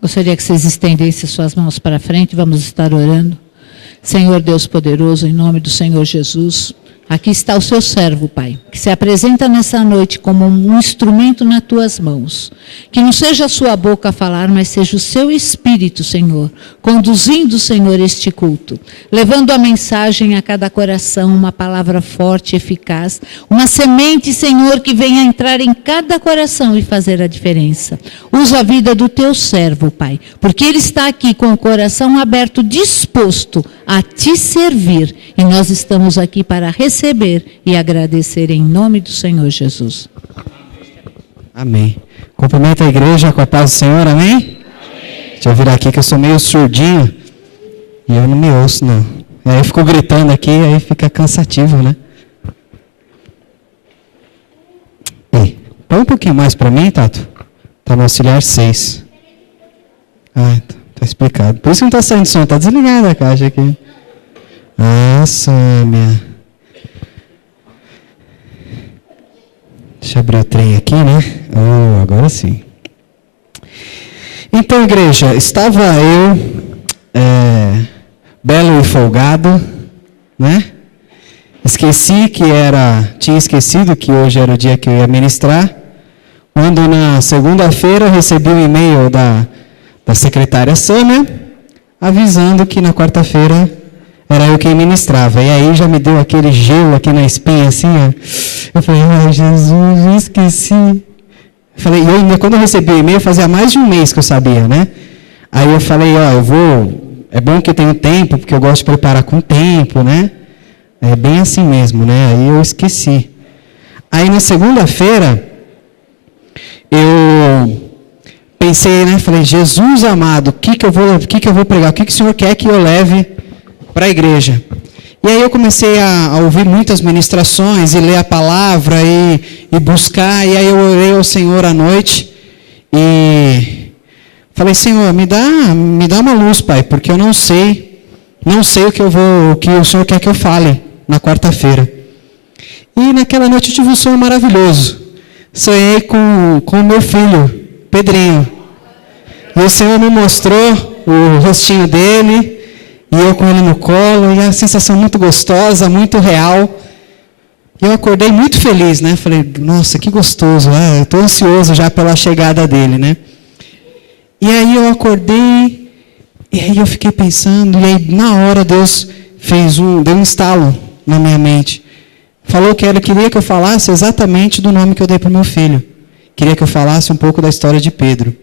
Gostaria que vocês estendessem suas mãos para frente, vamos estar orando. Senhor Deus poderoso, em nome do Senhor Jesus, aqui está o seu servo, Pai, que se apresenta nessa noite como um instrumento nas tuas mãos. Que não seja a sua boca a falar, mas seja o seu Espírito, Senhor, conduzindo, Senhor, este culto, levando a mensagem a cada coração, uma palavra forte, eficaz, uma semente, Senhor, que venha entrar em cada coração e fazer a diferença. Usa a vida do teu servo, Pai, porque ele está aqui com o coração aberto, disposto a te servir, e nós estamos aqui para receber e agradecer em nome do Senhor Jesus. Amém. Cumprimenta a igreja com a paz do Senhor, amém? Amém. Deixa eu virar aqui que eu sou meio surdinho e eu não me ouço, não. E aí eu fico gritando aqui, aí fica cansativo, né? Ei, põe um pouquinho mais para mim, Tato. Tá no auxiliar 6. Ah, tá explicado. Por isso que não tá saindo som, tá desligada a caixa aqui. Ah, Sâmia. Deixa eu abrir o trem aqui, né? Oh, agora sim. Então, igreja, estava eu belo e folgado, né? Tinha esquecido que hoje era o dia que eu ia ministrar, quando na segunda-feira eu recebi um e-mail da secretária Sâmia, avisando que na quarta-feira era eu quem ministrava. E aí já me deu aquele gelo aqui na espinha, assim, ó. Eu falei, ai, Jesus, eu esqueci. Quando eu recebi o e-mail, fazia mais de um mês que eu sabia, né? Aí eu falei, é bom que eu tenho tempo, porque eu gosto de preparar com tempo, né? É bem assim mesmo, né? Aí eu esqueci. Aí na segunda-feira, eu pensei, né? Falei, Jesus amado, o que eu vou pregar? O que o Senhor quer que eu leve para a igreja? E aí eu comecei a ouvir muitas ministrações e ler a palavra e buscar, e aí eu orei ao Senhor à noite e falei, Senhor, me dá uma luz, Pai, porque eu não sei o que o Senhor quer que eu fale na quarta-feira. E naquela noite eu tive um sonho maravilhoso. Sonhei com o meu filho, Pedrinho. E o Senhor me mostrou o rostinho dele, e eu com ele no colo, e a sensação muito gostosa, muito real. E eu acordei muito feliz, né? Falei, nossa, que gostoso, eu estou ansioso já pela chegada dele, né? E aí eu acordei, e aí eu fiquei pensando, e aí na hora Deus deu um estalo na minha mente. Falou que ele queria que eu falasse exatamente do nome que eu dei para o meu filho. Queria que eu falasse um pouco da história de Pedro.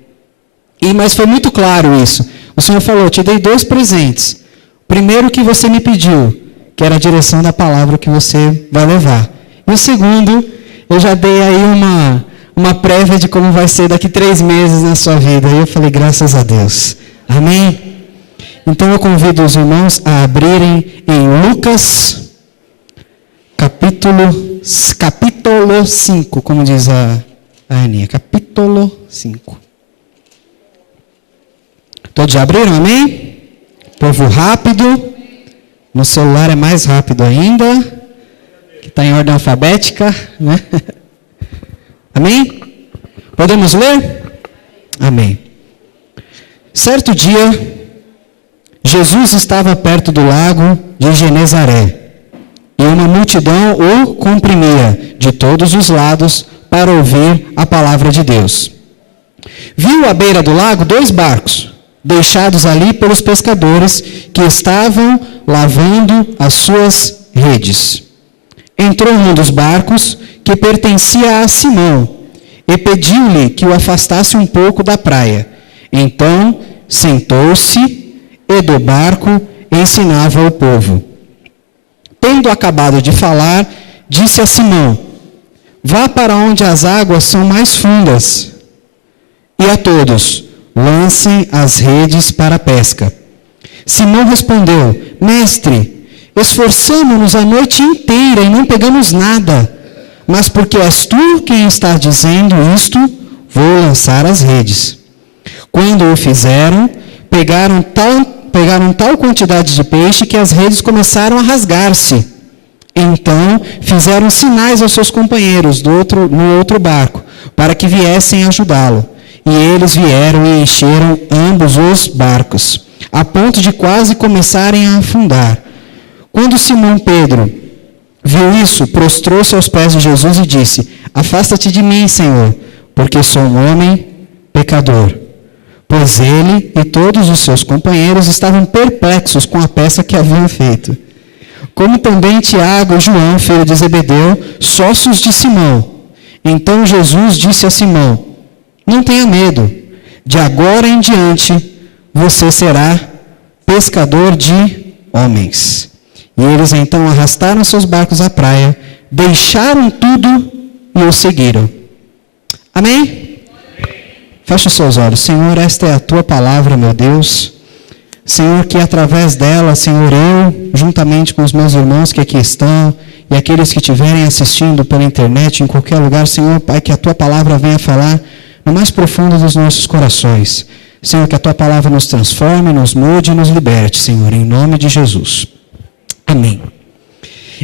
Mas foi muito claro isso. O Senhor falou, te dei 2 presentes. Primeiro que você me pediu, que era a direção da palavra que você vai levar. E o segundo, eu já dei aí uma prévia de como vai ser daqui 3 meses na sua vida. E eu falei, graças a Deus. Amém? Então eu convido os irmãos a abrirem em Lucas, capítulo 5, como diz a Aninha. Capítulo 5. Todos já abriram, amém? Povo rápido, no celular é mais rápido ainda, que está em ordem alfabética, né? Amém? Podemos ler? Amém. Certo dia, Jesus estava perto do lago de Genezaré, e uma multidão o comprimia de todos os lados para ouvir a palavra de Deus. Viu à beira do lago 2 barcos, deixados ali pelos pescadores que estavam lavando as suas redes. Entrou num dos barcos que pertencia a Simão e pediu-lhe que o afastasse um pouco da praia. Então sentou-se e do barco ensinava o povo. Tendo acabado de falar, disse a Simão, vá para onde as águas são mais fundas. E a todos, lancem as redes para a pesca. Simão respondeu, mestre, esforçamo-nos a noite inteira e não pegamos nada. Mas porque és tu quem está dizendo isto, vou lançar as redes. Quando o fizeram, pegaram tal quantidade de peixe que as redes começaram a rasgar-se. Então fizeram sinais aos seus companheiros no outro barco, para que viessem ajudá-lo. e eles vieram e encheram ambos os barcos, a ponto de quase começarem a afundar. Quando Simão Pedro viu isso, prostrou-se aos pés de Jesus e disse: afasta-te de mim, Senhor, porque sou um homem pecador. Pois ele e todos os seus companheiros estavam perplexos com a peça que haviam feito. Como também Tiago e João, filho de Zebedeu, sócios de Simão. Então Jesus disse a Simão: não tenha medo, de agora em diante você será pescador de homens. E eles então arrastaram seus barcos à praia, deixaram tudo e o seguiram. Amém? Feche os seus olhos. Senhor, esta é a tua palavra, meu Deus. Senhor, que através dela, Senhor, eu, juntamente com os meus irmãos que aqui estão, e aqueles que estiverem assistindo pela internet, em qualquer lugar, Senhor, Pai, que a tua palavra venha falar no mais profundo dos nossos corações. Senhor, que a tua palavra nos transforme, nos mude e nos liberte, Senhor, em nome de Jesus. Amém.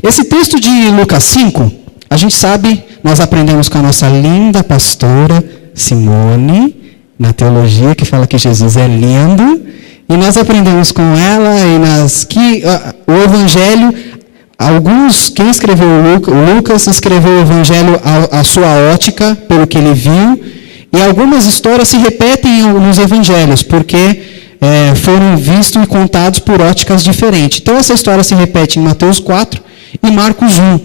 Esse texto de Lucas 5, a gente sabe, nós aprendemos com a nossa linda pastora Simone, na teologia, que fala que Jesus é lindo, e nós aprendemos com ela que o Evangelho, quem escreveu o Lucas escreveu o Evangelho à sua ótica, pelo que ele viu, e algumas histórias se repetem nos Evangelhos, porque foram vistos e contados por óticas diferentes. Então, essa história se repete em Mateus 4 e Marcos 1,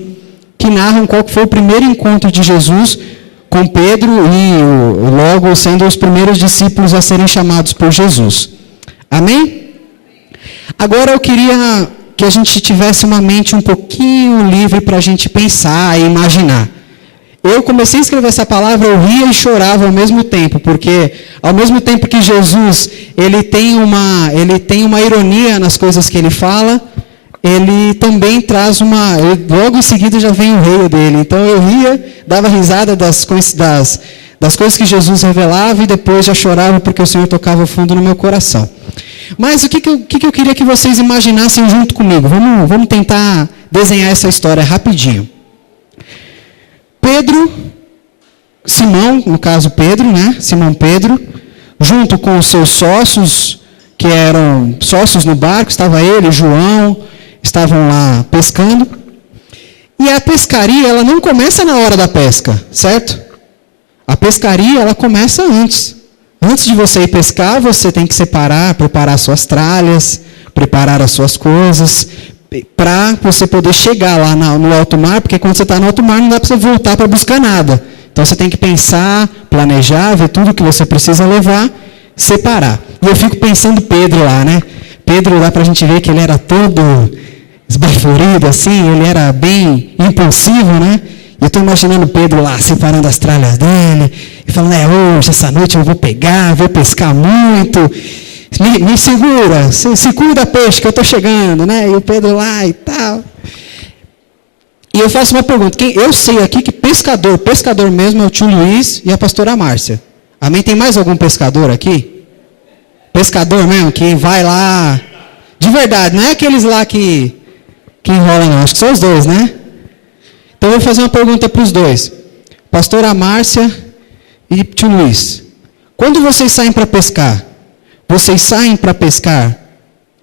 que narram qual foi o primeiro encontro de Jesus com Pedro e logo sendo os primeiros discípulos a serem chamados por Jesus. Amém? Agora eu queria que a gente tivesse uma mente um pouquinho livre para a gente pensar e imaginar. Eu comecei a escrever essa palavra, eu ria e chorava ao mesmo tempo, porque ao mesmo tempo que Jesus, ele tem uma ironia nas coisas que ele fala, ele também traz logo em seguida já vem o rei dele. Então eu ria, dava risada das coisas que Jesus revelava e depois já chorava porque o Senhor tocava fundo no meu coração. Mas o que eu queria que vocês imaginassem junto comigo? Vamos tentar desenhar essa história rapidinho. Simão, no caso Pedro, né? Simão Pedro, junto com os seus sócios, que eram sócios no barco, estava ele, João, estavam lá pescando. E a pescaria, ela não começa na hora da pesca, certo? A pescaria, ela começa antes. Antes de você ir pescar, você tem que separar, preparar suas tralhas, preparar as suas coisas, para você poder chegar lá no alto mar, porque quando você está no alto mar não dá para você voltar para buscar nada. Então você tem que pensar, planejar, ver tudo que você precisa levar, separar. E eu fico pensando Pedro lá, né? Pedro, dá para a gente ver que ele era todo esbaforido assim, ele era bem impulsivo, né? E eu estou imaginando Pedro lá, separando as tralhas dele, e falando, hoje, essa noite eu vou pescar muito, me segura, segura da peixe que eu estou chegando, né? E o Pedro lá e tal. E eu faço uma pergunta, eu sei aqui que pescador mesmo é o tio Luiz e a pastora Márcia. Amém? Tem mais algum pescador aqui? Pescador mesmo, que vai lá, de verdade, não é aqueles lá que enrolam não, acho que são os dois, né? Então eu vou fazer uma pergunta para os dois. Pastora Márcia e tio Luiz. Quando vocês saem para pescar, vocês saem para pescar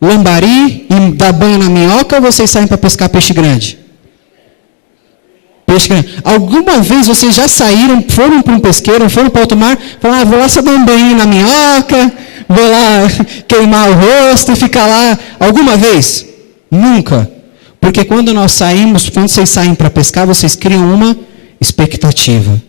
lambari e dar banho na minhoca ou vocês saem para pescar peixe grande? Peixe grande. Alguma vez vocês já saíram, foram para um pesqueiro, foram para alto mar, falaram, vou lá só dar um banho na minhoca, vou lá queimar o rosto e ficar lá. Alguma vez? Nunca. Porque quando vocês saem para pescar, vocês criam uma expectativa.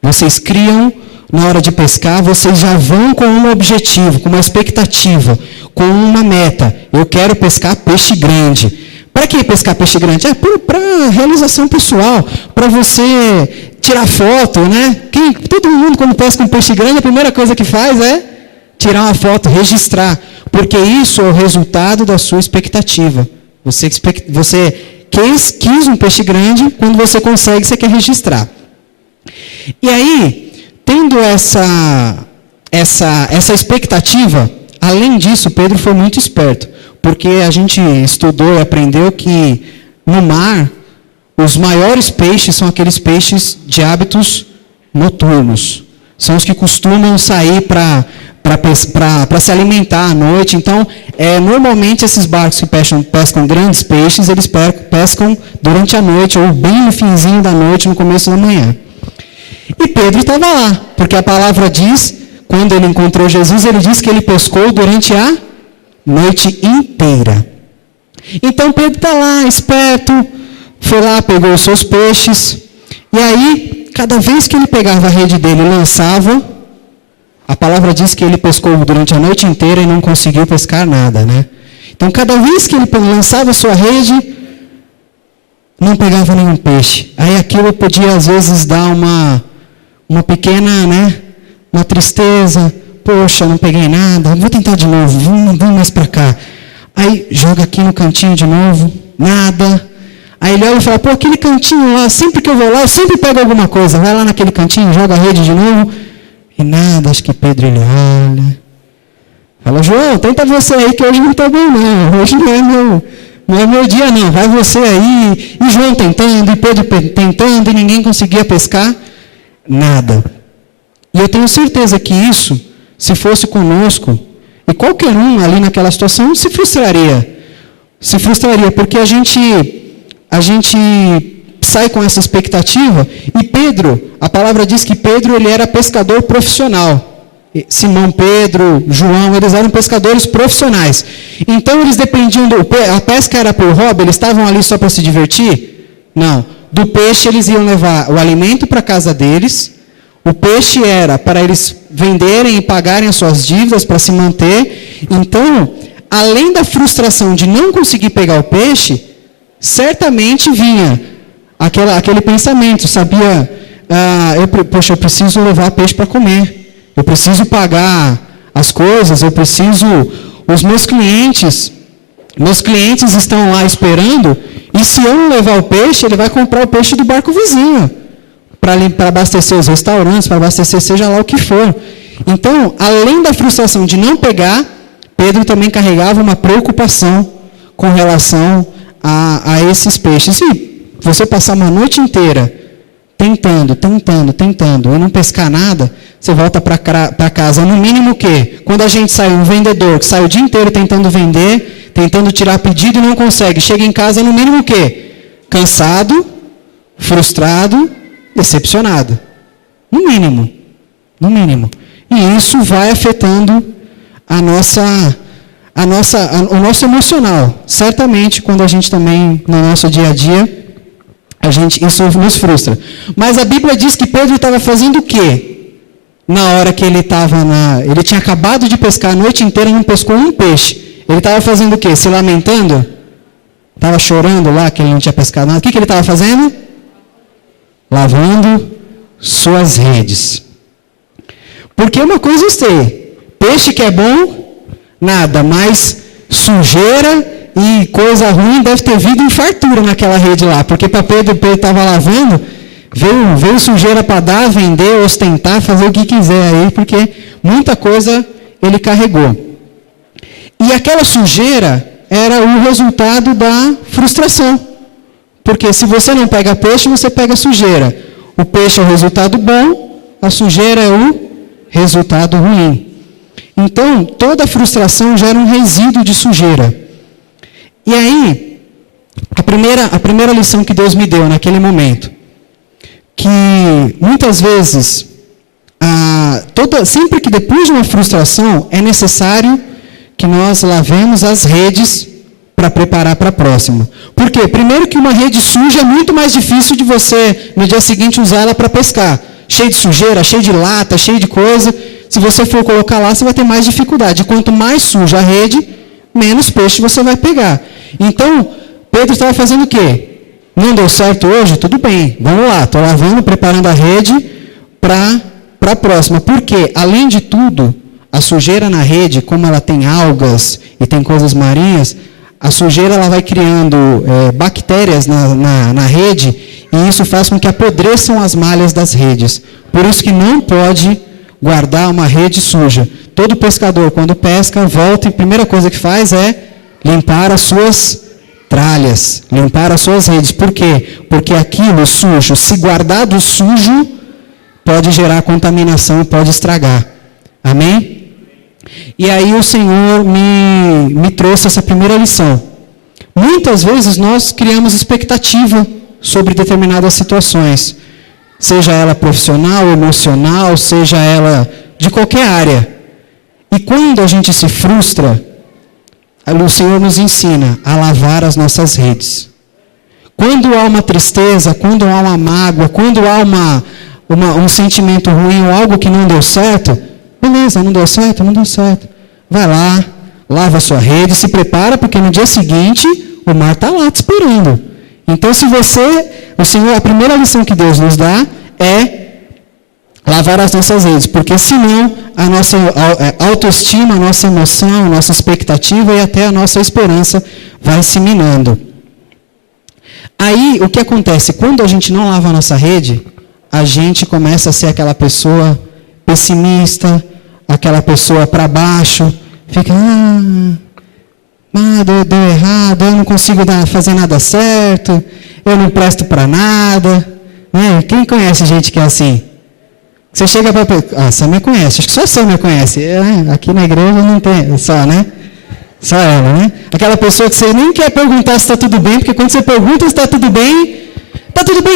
Vocês criam, na hora de pescar, vocês já vão com um objetivo, com uma expectativa, com uma meta. Eu quero pescar peixe grande. Para que pescar peixe grande? Para realização pessoal, para você tirar foto, né? Todo mundo, quando pesca um peixe grande, a primeira coisa que faz é tirar uma foto, registrar. Porque isso é o resultado da sua expectativa. Você quis um peixe grande, quando você consegue, você quer registrar. E aí, tendo essa expectativa, além disso, Pedro foi muito esperto, porque a gente estudou e aprendeu que no mar, os maiores peixes são aqueles peixes de hábitos noturnos. São os que costumam sair para se alimentar à noite. Então, normalmente esses barcos que pescam grandes peixes, eles pescam durante a noite, ou bem no finzinho da noite, no começo da manhã. E Pedro estava lá, porque a palavra diz, quando ele encontrou Jesus, ele diz que ele pescou durante a noite inteira. Então Pedro está lá, esperto, foi lá, pegou os seus peixes, e aí, cada vez que ele pegava a rede dele e lançava, a palavra diz que ele pescou durante a noite inteira e não conseguiu pescar nada, né? Então, cada vez que ele lançava a sua rede, não pegava nenhum peixe. Aí aquilo podia, às vezes, dar uma pequena, né, uma tristeza. Poxa, não peguei nada, vou tentar de novo, vamos mais para cá. Aí joga aqui no cantinho de novo, nada. Aí ele olha e fala, pô, aquele cantinho lá, sempre que eu vou lá, eu sempre pego alguma coisa. Vai lá naquele cantinho, joga a rede de novo. E nada, acho que Pedro, ele olha. Fala, João, tenta você aí, que hoje não está bem não. Hoje não é meu dia não. Vai você aí. E João tentando, e Pedro tentando, e ninguém conseguia pescar. Nada. E eu tenho certeza que isso, se fosse conosco, e qualquer um ali naquela situação, se frustraria. Se frustraria, porque a gente sai com essa expectativa, e Pedro, a palavra diz que Pedro, ele era pescador profissional. Simão, Pedro, João, eles eram pescadores profissionais. Então eles dependiam, a pesca era por hobby, eles estavam ali só para se divertir? Não. Do peixe eles iam levar o alimento para a casa deles, o peixe era para eles venderem e pagarem as suas dívidas para se manter. Então, além da frustração de não conseguir pegar o peixe, certamente vinha aquele pensamento, sabia, eu preciso levar peixe para comer, eu preciso pagar as coisas, os meus clientes estão lá esperando, e se eu não levar o peixe, ele vai comprar o peixe do barco vizinho, para abastecer os restaurantes, para abastecer seja lá o que for. Então, além da frustração de não pegar, Pedro também carregava uma preocupação com relação a esses peixes. E você passar uma noite inteira tentando, e não pescar nada, você volta para casa. No mínimo o quê? Quando a gente sai, um vendedor que sai o dia inteiro tentando vender, tentando tirar pedido e não consegue, chega em casa, no mínimo o quê? Cansado, frustrado, decepcionado. No mínimo. E isso vai afetando o nosso emocional. Certamente, quando a gente também, no nosso dia a dia, isso nos frustra. Mas a Bíblia diz que Pedro estava fazendo o quê? Na hora que ele ele tinha acabado de pescar a noite inteira e não pescou um peixe. Ele estava fazendo o quê? Se lamentando? Estava chorando lá que ele não tinha pescado nada. O que ele estava fazendo? Lavando suas redes. Porque uma coisa eu sei, peixe que é bom, nada, mas sujeira e coisa ruim deve ter vindo em fartura naquela rede lá, porque para Pedro estava lavando, veio sujeira para dar, vender, ostentar, fazer o que quiser aí, porque muita coisa ele carregou. E aquela sujeira era o resultado da frustração, porque se você não pega peixe, você pega sujeira. O peixe é o resultado bom, a sujeira é o resultado ruim. Então, toda frustração gera um resíduo de sujeira. E aí, a primeira lição que Deus me deu naquele momento, que muitas vezes, sempre que depois de uma frustração, é necessário que nós lavemos as redes para preparar para a próxima. Por quê? Primeiro que uma rede suja é muito mais difícil de você, no dia seguinte, usar ela para pescar. Cheio de sujeira, cheio de lata, cheio de coisa. Se você for colocar lá, você vai ter mais dificuldade. Quanto mais suja a rede, menos peixe você vai pegar. Então, Pedro estava fazendo o quê? Não deu certo hoje? Tudo bem, vamos lá. Estou lavando, preparando a rede para a próxima. Porque, além de tudo, a sujeira na rede, como ela tem algas e tem coisas marinhas, a sujeira ela vai criando bactérias na rede, e isso faz com que apodreçam as malhas das redes. Por isso que não pode guardar uma rede suja. Todo pescador, quando pesca, volta e a primeira coisa que faz é limpar as suas tralhas, limpar as suas redes. Por quê? Porque aquilo sujo, se guardado sujo, pode gerar contaminação, pode estragar. Amém? E aí o Senhor me trouxe essa primeira lição. Muitas vezes nós criamos expectativa sobre determinadas situações, seja ela profissional, emocional, seja ela de qualquer área. E quando a gente se frustra, o Senhor nos ensina a lavar as nossas redes. Quando há uma tristeza, quando há uma mágoa, quando há um sentimento ruim ou algo que não deu certo, beleza, não deu certo, não deu certo. Vai lá, lava a sua rede, se prepara, porque no dia seguinte o mar está lá te esperando. Então, o Senhor, a primeira lição que Deus nos dá é lavar as nossas redes, porque senão a nossa autoestima, a nossa emoção, a nossa expectativa e até a nossa esperança vai se minando. Aí, o que acontece? Quando a gente não lava a nossa rede, a gente começa a ser aquela pessoa pessimista, aquela pessoa para baixo, fica, deu errado, eu não consigo fazer nada certo, eu não presto para nada. Né? Quem conhece gente que é assim? Você chega para... você me conhece, acho que só você me conhece. Aqui na igreja não tem, só, né? Só ela, né? Aquela pessoa que você nem quer perguntar se está tudo bem, porque quando você pergunta se está tudo bem,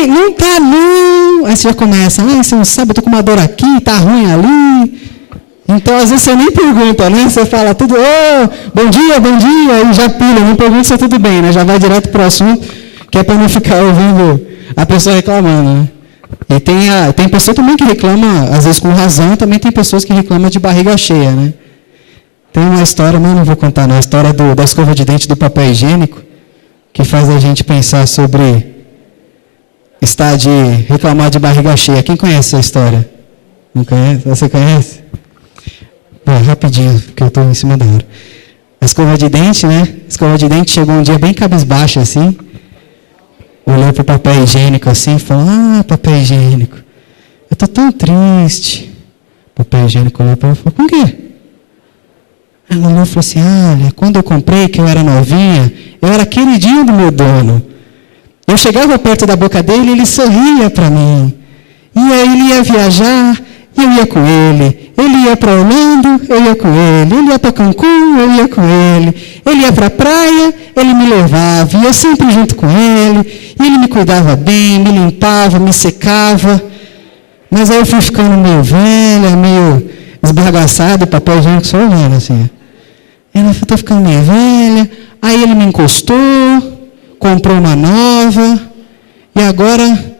não está não. Aí você já começa, você não sabe, eu estou com uma dor aqui, está ruim ali. Então, às vezes você nem pergunta, né? Você fala tudo, bom dia, e já pula, não pergunta se está tudo bem, né? Já vai direto para o assunto, que é para não ficar ouvindo a pessoa reclamando, né? E tem pessoa também que reclama, às vezes com razão, e também tem pessoas que reclamam de barriga cheia, né? Tem uma história, mas não vou contar, não. A história da escova de dente do papel higiênico, que faz a gente pensar sobre reclamar de barriga cheia. Quem conhece essa história? Não conhece? Você conhece? Bom, rapidinho, porque eu estou em cima da hora. A escova de dente, né? A escova de dente chegou um dia bem cabisbaixa, assim. Olhou para o papel higiênico assim e falou, papel higiênico, eu estou tão triste. O papel higiênico olhou para ela e falou, por quê? Ela olhou e falou assim, olha, quando eu comprei, que eu era novinha, eu era queridinho do meu dono. Eu chegava perto da boca dele e ele sorria para mim. E aí ele ia viajar, e eu ia com ele. Ele ia para Orlando, eu ia com ele. Ele ia para Cancún, eu ia com ele. Ele ia para a praia, ele me levava. E eu sempre junto com ele. E ele me cuidava bem, me limpava, me secava. Mas aí eu fui ficando meio velha, meio esbagaçada, o papel higiênico só olhando assim. Ela estou ficando meio velha. Aí ele me encostou, comprou uma nova. E agora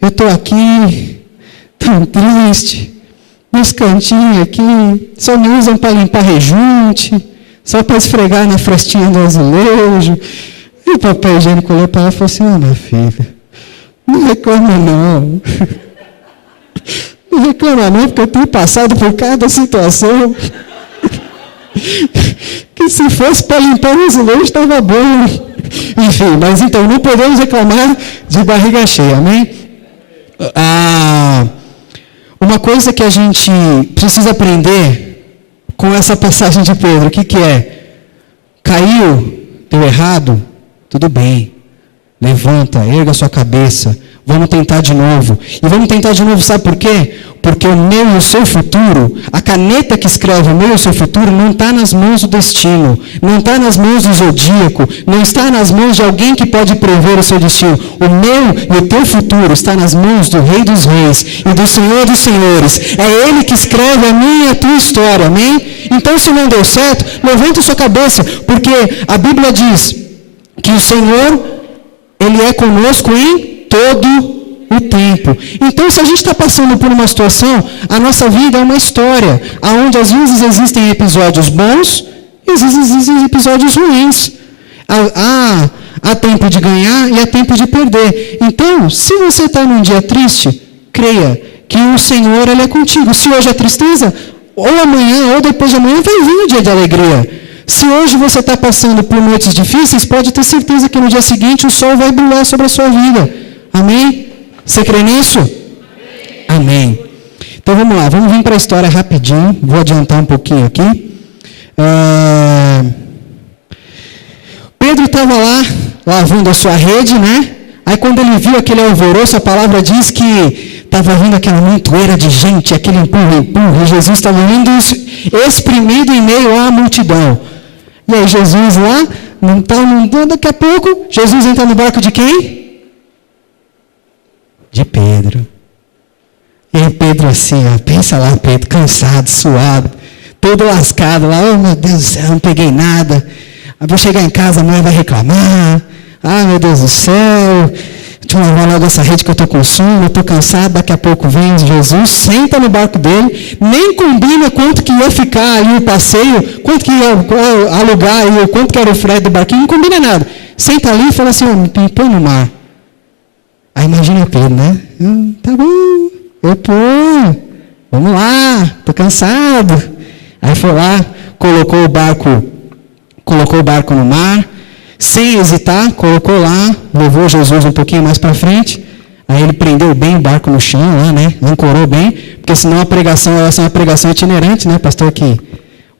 eu estou aqui, tão triste, nos cantinhos aqui, só me usam para limpar rejunte, só para esfregar na frestinha do azulejo. E o papel higiênico olhou para ela e falou assim, minha filha, não reclama não. Não reclama não, porque eu tenho passado por cada situação. Que se fosse para limpar o azulejo, estava bom. Enfim, mas então, não podemos reclamar de barriga cheia, amém? Uma coisa que a gente precisa aprender com essa passagem de Pedro, o que é? Caiu, deu errado, tudo bem. Levanta, erga a sua cabeça, vamos tentar de novo. E vamos tentar de novo, sabe por quê? Porque o meu e o seu futuro, a caneta que escreve o meu e o seu futuro não está nas mãos do destino, não está nas mãos do zodíaco, não está nas mãos de alguém que pode prever o seu destino. O meu e o teu futuro está nas mãos do Rei dos Reis e do Senhor dos Senhores. É Ele que escreve a minha e a tua história, amém? Então, se não deu certo, levanta a sua cabeça, porque a Bíblia diz que o Senhor, Ele é conosco em todo o tempo. Então, se a gente está passando por uma situação, a nossa vida é uma história, onde às vezes existem episódios bons e às vezes existem episódios ruins. Há tempo de ganhar e há tempo de perder. Então, se você está num dia triste, creia que o Senhor, Ele é contigo. Se hoje é tristeza, ou amanhã, ou depois de amanhã, vai vir um dia de alegria. Se hoje você está passando por noites difíceis, pode ter certeza que no dia seguinte o sol vai brilhar sobre a sua vida. Amém? Você crê nisso? Amém. Então vamos lá, vamos vir para a história rapidinho. Vou adiantar um pouquinho aqui. Pedro estava lá, lavando a sua rede, né? Aí quando ele viu aquele alvoroço, a palavra diz que estava vindo aquela montoeira de gente, aquele empurra, e Jesus estava indo exprimido em meio à multidão. E aí Jesus lá, daqui a pouco, Jesus entra no barco de quem? De Pedro. E aí Pedro assim, ó, pensa lá, Pedro, cansado, suado, todo lascado lá, oh meu Deus do céu, não peguei nada. Eu vou chegar em casa, a mãe vai reclamar. Ah, meu Deus do céu, deixa eu lavar logo essa rede que eu estou com sono, eu estou cansado, daqui a pouco vem Jesus, senta no barco dele, nem combina quanto que ia ficar ali o passeio, quanto que ia alugar ali, quanto que era o frete do barquinho, não combina nada. Senta ali e fala assim, me põe no mar. Aí imagina Pedro, né? Tá bom, eu ponho, vamos lá, estou cansado. Aí foi lá, colocou o barco no mar, sem hesitar, colocou lá, levou Jesus um pouquinho mais para frente, aí ele prendeu bem o barco no chão lá, né, ancorou bem, porque senão a pregação vai ser uma pregação itinerante, né, pastor, que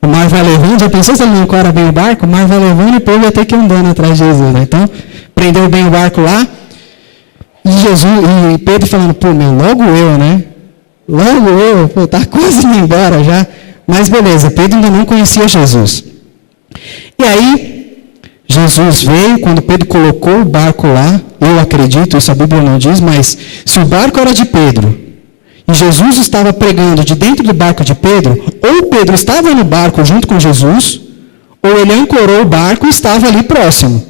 o mar vai levando, já pensou se ele não ancora bem o barco, o mar vai levando e o povo vai ter que ir andando atrás de Jesus, né, então, prendeu bem o barco lá, e Pedro falando, pô, logo eu, né, logo eu, pô, tá quase indo embora já, mas beleza, Pedro ainda não conhecia Jesus. E aí, Jesus veio, quando Pedro colocou o barco lá, eu acredito, isso a Bíblia não diz, mas se o barco era de Pedro, e Jesus estava pregando de dentro do barco de Pedro, ou Pedro estava no barco junto com Jesus, ou ele ancorou o barco e estava ali próximo.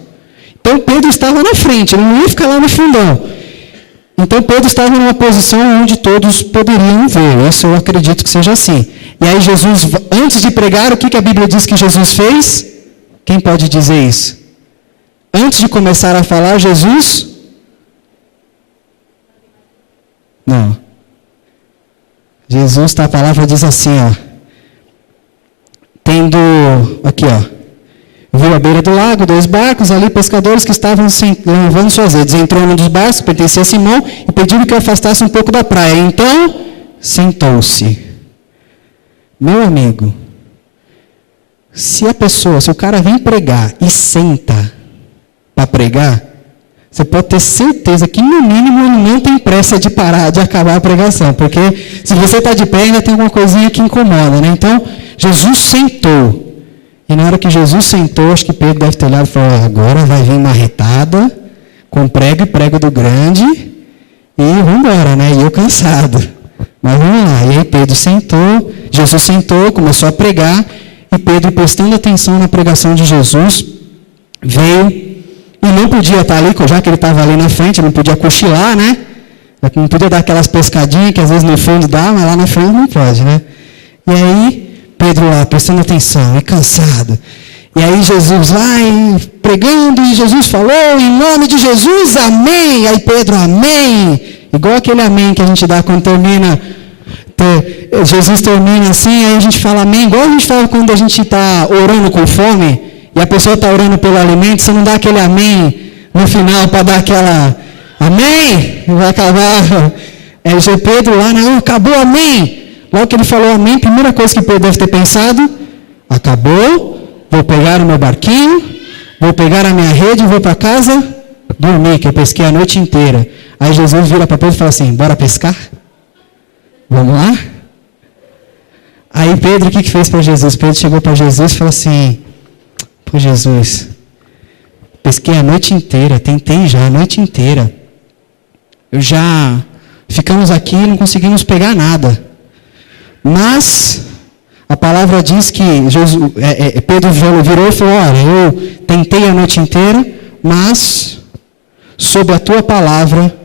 Então Pedro estava na frente, ele não ia ficar lá no fundão. Então Pedro estava numa posição onde todos poderiam ver, isso eu acredito que seja assim. E aí Jesus, antes de pregar, o que a Bíblia diz que Jesus fez? Quem pode dizer isso? Antes de começar a falar, Jesus? Não. Jesus, a palavra diz assim, ó. Aqui, ó. Viu à beira do lago 2 barcos, ali pescadores que estavam levando suas redes. Entrou num dos barcos, pertencia a Simão, e pediu que o afastasse um pouco da praia. Então, sentou-se. Meu amigo, se o cara vem pregar e senta para pregar, você pode ter certeza que no mínimo ele não tem pressa de parar, de acabar a pregação, porque se você está de pé ainda tem alguma coisinha que incomoda, né? Então, Jesus sentou, e na hora que Jesus sentou, acho que Pedro deve ter olhado e falou, agora vai vir marretada, com prego e prego do grande, e vamos embora, né? E eu cansado. Mas vamos lá, e aí Pedro sentou, Jesus sentou, começou a pregar, e Pedro, prestando atenção na pregação de Jesus, veio, e não podia estar ali, já que ele estava ali na frente, não podia cochilar, né? Não podia dar aquelas pescadinhas que às vezes no fundo dá, mas lá na frente não pode, né? E aí, Pedro lá, prestando atenção, e cansado. E aí Jesus lá, e pregando, e Jesus falou, em nome de Jesus, amém. Aí Pedro, amém. Igual aquele amém que a gente dá quando termina, Jesus termina assim, aí a gente fala amém, igual a gente fala quando a gente está orando com fome, e a pessoa está orando pelo alimento, você não dá aquele amém no final para dar aquela amém, vai acabar. Pedro lá, não, acabou, amém. Logo que ele falou amém, primeira coisa que Pedro deve ter pensado, acabou, vou pegar o meu barquinho, vou pegar a minha rede e vou para casa dormir, que eu pesquei a noite inteira. Aí Jesus vira para Pedro e fala assim, bora pescar? Vamos lá? Aí Pedro, o que fez para Jesus? Pedro chegou para Jesus e falou assim, pô Jesus, pesquei a noite inteira, tentei já a noite inteira. Ficamos aqui e não conseguimos pegar nada. Mas a palavra diz que Pedro virou e falou, olha, eu tentei a noite inteira, mas sob a tua palavra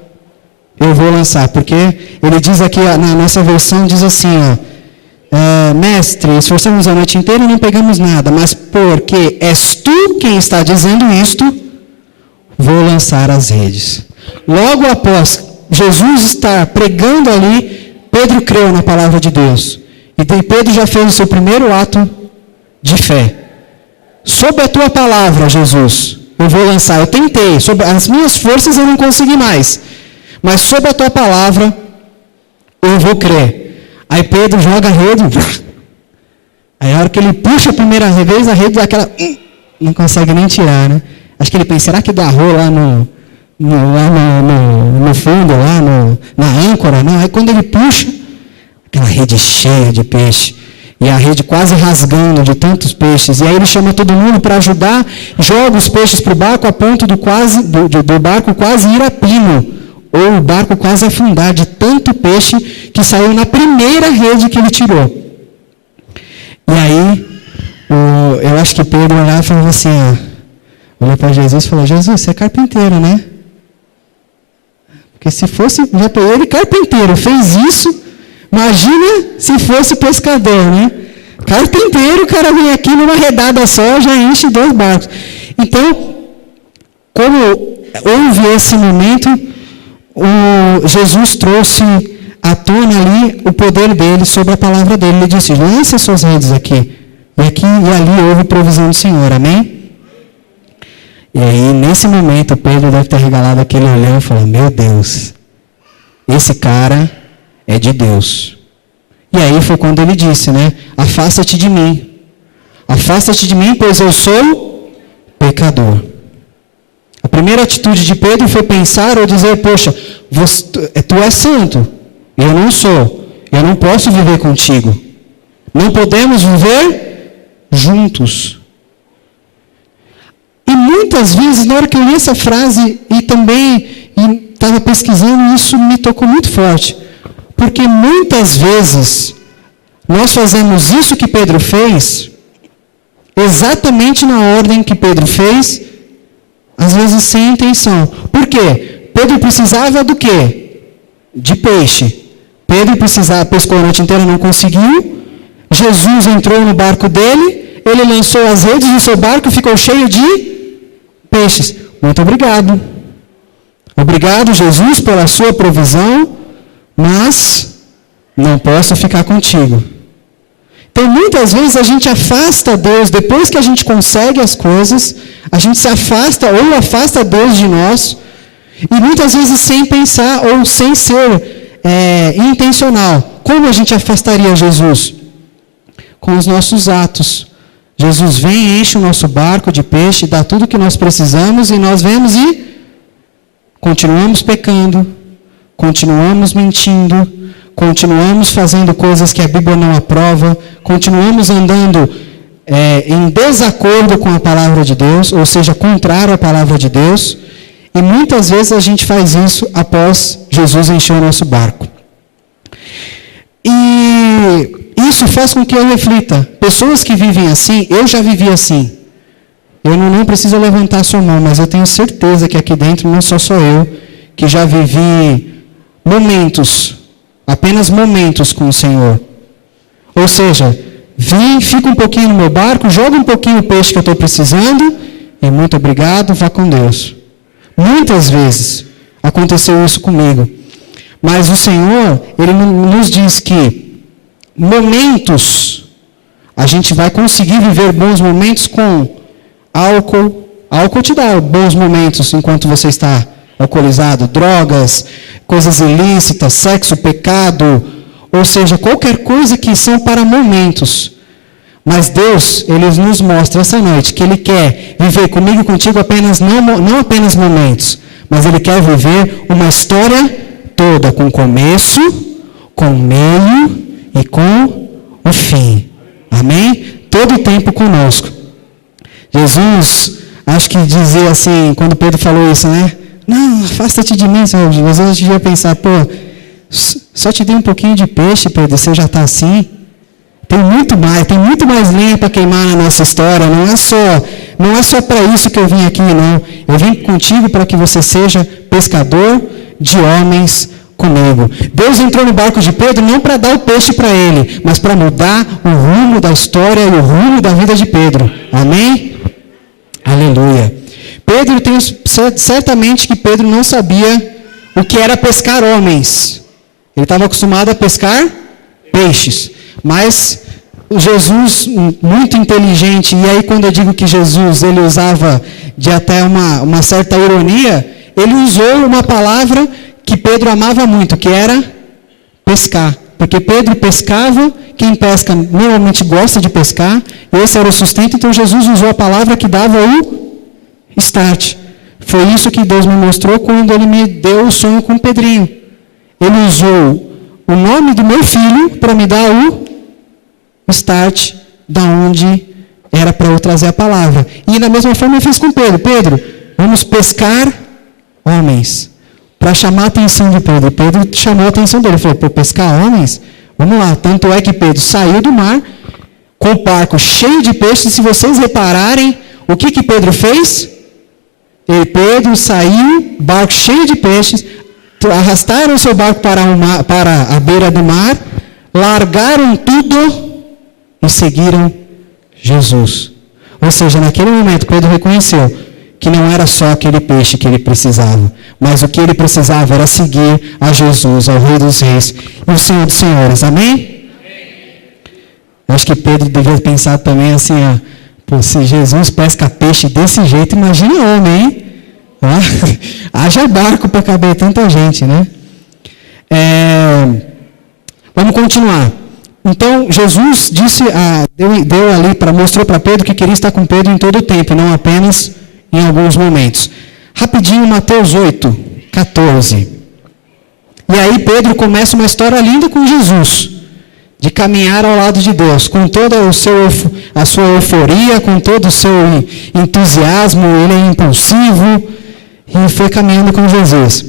eu vou lançar. Porque ele diz aqui, na nossa versão, diz assim, mestre, esforçamos a noite inteira e não pegamos nada, mas porque és tu quem está dizendo isto, vou lançar as redes. Logo após Jesus estar pregando ali, Pedro creu na palavra de Deus. E Pedro já fez o seu primeiro ato de fé. Sob a tua palavra, Jesus, eu vou lançar. Eu tentei, sob as minhas forças eu não consegui mais. Mas sob a tua palavra, eu vou crer. Aí Pedro joga a rede. Aí a hora que ele puxa a primeira vez, a rede dá aquela... Não consegue nem tirar, né? Acho que ele pensa, será que agarrou lá no fundo, lá na âncora, não. Aí quando ele puxa, aquela rede cheia de peixe, e a rede quase rasgando de tantos peixes, e aí ele chama todo mundo para ajudar, joga os peixes para o barco a ponto do barco quase ir a pino, ou o barco quase afundar de tanto peixe que saiu na primeira rede que ele tirou. E aí, eu acho que Pedro olhava e falava assim, olhou para Jesus e falou, Jesus, você é carpinteiro, né? Porque se fosse, já para ele, carpinteiro, fez isso, imagina se fosse pescador, né? Carpinteiro, o cara vem aqui numa redada só, já enche 2 barcos. Então, como houve esse momento, Jesus trouxe à tona ali o poder dele sobre a palavra dele. Ele disse, lance suas redes aqui. E aqui e ali houve provisão do Senhor, amém? E aí, nesse momento, Pedro deve ter regalado aquele olhão e falou, meu Deus, esse cara é de Deus. E aí foi quando ele disse, né? Afasta-te de mim. Afasta-te de mim, pois eu sou pecador. A primeira atitude de Pedro foi pensar ou dizer, poxa, tu és santo, eu não sou, eu não posso viver contigo. Não podemos viver juntos. E muitas vezes, na hora que eu li essa frase e também estava pesquisando, isso me tocou muito forte. Porque muitas vezes nós fazemos isso que Pedro fez, exatamente na ordem que Pedro fez, às vezes sem intenção. Por quê? Pedro precisava do quê? De peixe. Pedro pescou a noite inteira, não conseguiu. Jesus entrou no barco dele, ele lançou as redes do seu barco, ficou cheio de peixes. Muito obrigado. Obrigado, Jesus, pela sua provisão, mas não posso ficar contigo. Então, muitas vezes a gente afasta Deus, depois que a gente consegue as coisas, a gente se afasta ou afasta Deus de nós, e muitas vezes sem pensar ou sem ser intencional. Como a gente afastaria Jesus? Com os nossos atos. Jesus vem, enche o nosso barco de peixe, dá tudo o que nós precisamos, e nós vemos e continuamos pecando, continuamos mentindo, continuamos fazendo coisas que a Bíblia não aprova, continuamos andando em desacordo com a palavra de Deus, ou seja, contrário à palavra de Deus, e muitas vezes a gente faz isso após Jesus encher o nosso barco. E isso faz com que eu reflita. Pessoas que vivem assim, eu já vivi assim. Eu não preciso levantar a sua mão, mas eu tenho certeza que aqui dentro não sou só eu, que já vivi momentos, apenas momentos com o Senhor. Ou seja, fica um pouquinho no meu barco, joga um pouquinho o peixe que eu estou precisando, e muito obrigado, vá com Deus. Muitas vezes aconteceu isso comigo. Mas o Senhor, Ele nos diz que momentos, a gente vai conseguir viver bons momentos com álcool. Álcool te dá bons momentos enquanto você está alcoolizado. Drogas, coisas ilícitas, sexo, pecado, ou seja, qualquer coisa que são para momentos. Mas Deus, Ele nos mostra essa noite que Ele quer viver comigo e contigo não apenas momentos, mas Ele quer viver uma história toda, com começo, com meio e com o fim. Amém? Todo o tempo conosco. Jesus, acho que dizia assim, quando Pedro falou isso, né? Não, afasta-te de mim, Senhor. Às vezes a gente devia pensar, só te dei um pouquinho de peixe, Pedro, você já está assim. Tem muito mais lenha para queimar na nossa história. Não é só para isso que eu vim aqui, não. Eu vim contigo para que você seja pescador de homens comigo. Deus entrou no barco de Pedro não para dar o peixe para ele, mas para mudar o rumo da história e o rumo da vida de Pedro. Amém? Aleluia. Pedro, certamente que Pedro não sabia o que era pescar homens. Ele estava acostumado a pescar peixes. Mas Jesus, muito inteligente, e aí quando eu digo que Jesus, ele usava de até uma certa ironia, ele usou uma palavra que Pedro amava muito, que era pescar. Porque Pedro pescava, quem pesca normalmente gosta de pescar, esse era o sustento, então Jesus usou a palavra que dava o start. Foi isso que Deus me mostrou quando Ele me deu o sonho com o Pedrinho. Ele usou o nome do meu filho para me dar o start da onde era para eu trazer a palavra. E da mesma forma eu fiz com Pedro. Pedro, vamos pescar homens. Para chamar a atenção de Pedro. Pedro chamou a atenção dele. Ele falou, pô, pescar homens? Vamos lá. Tanto é que Pedro saiu do mar com o barco cheio de peixes. Se vocês repararem, o que Pedro fez? Pedro saiu, barco cheio de peixes, arrastaram seu barco para a beira do mar, largaram tudo e seguiram Jesus. Ou seja, naquele momento Pedro reconheceu que não era só aquele peixe que ele precisava, mas o que ele precisava era seguir a Jesus, ao Rei dos Reis e o Senhor dos Senhores. Amém? Acho que Pedro devia pensar também assim, pô, se Jesus pesca peixe desse jeito, imagina homem, hein? Haja barco para caber tanta gente, né? Vamos continuar. Então, Jesus disse, deu ali, mostrou para Pedro que queria estar com Pedro em todo o tempo, não apenas em alguns momentos. Rapidinho, Mateus 8, 14. E aí Pedro começa uma história linda com Jesus, de caminhar ao lado de Deus, com toda a sua euforia, com todo o seu entusiasmo, ele é impulsivo, e foi caminhando com Jesus.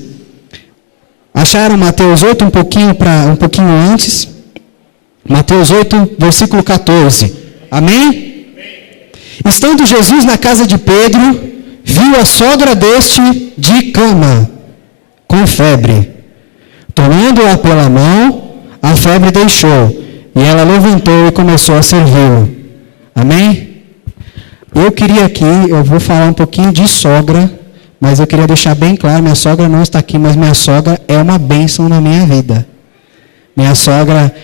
Acharam Mateus 8 um pouquinho antes? Mateus 8, versículo 14. Amém? Estando Jesus na casa de Pedro, viu a sogra deste de cama, com febre. Tomando-a pela mão, a febre deixou, e ela levantou e começou a servi-lo. Amém? Eu vou falar um pouquinho de sogra, mas eu queria deixar bem claro, minha sogra não está aqui, mas minha sogra é uma bênção na minha vida. Minha sogra,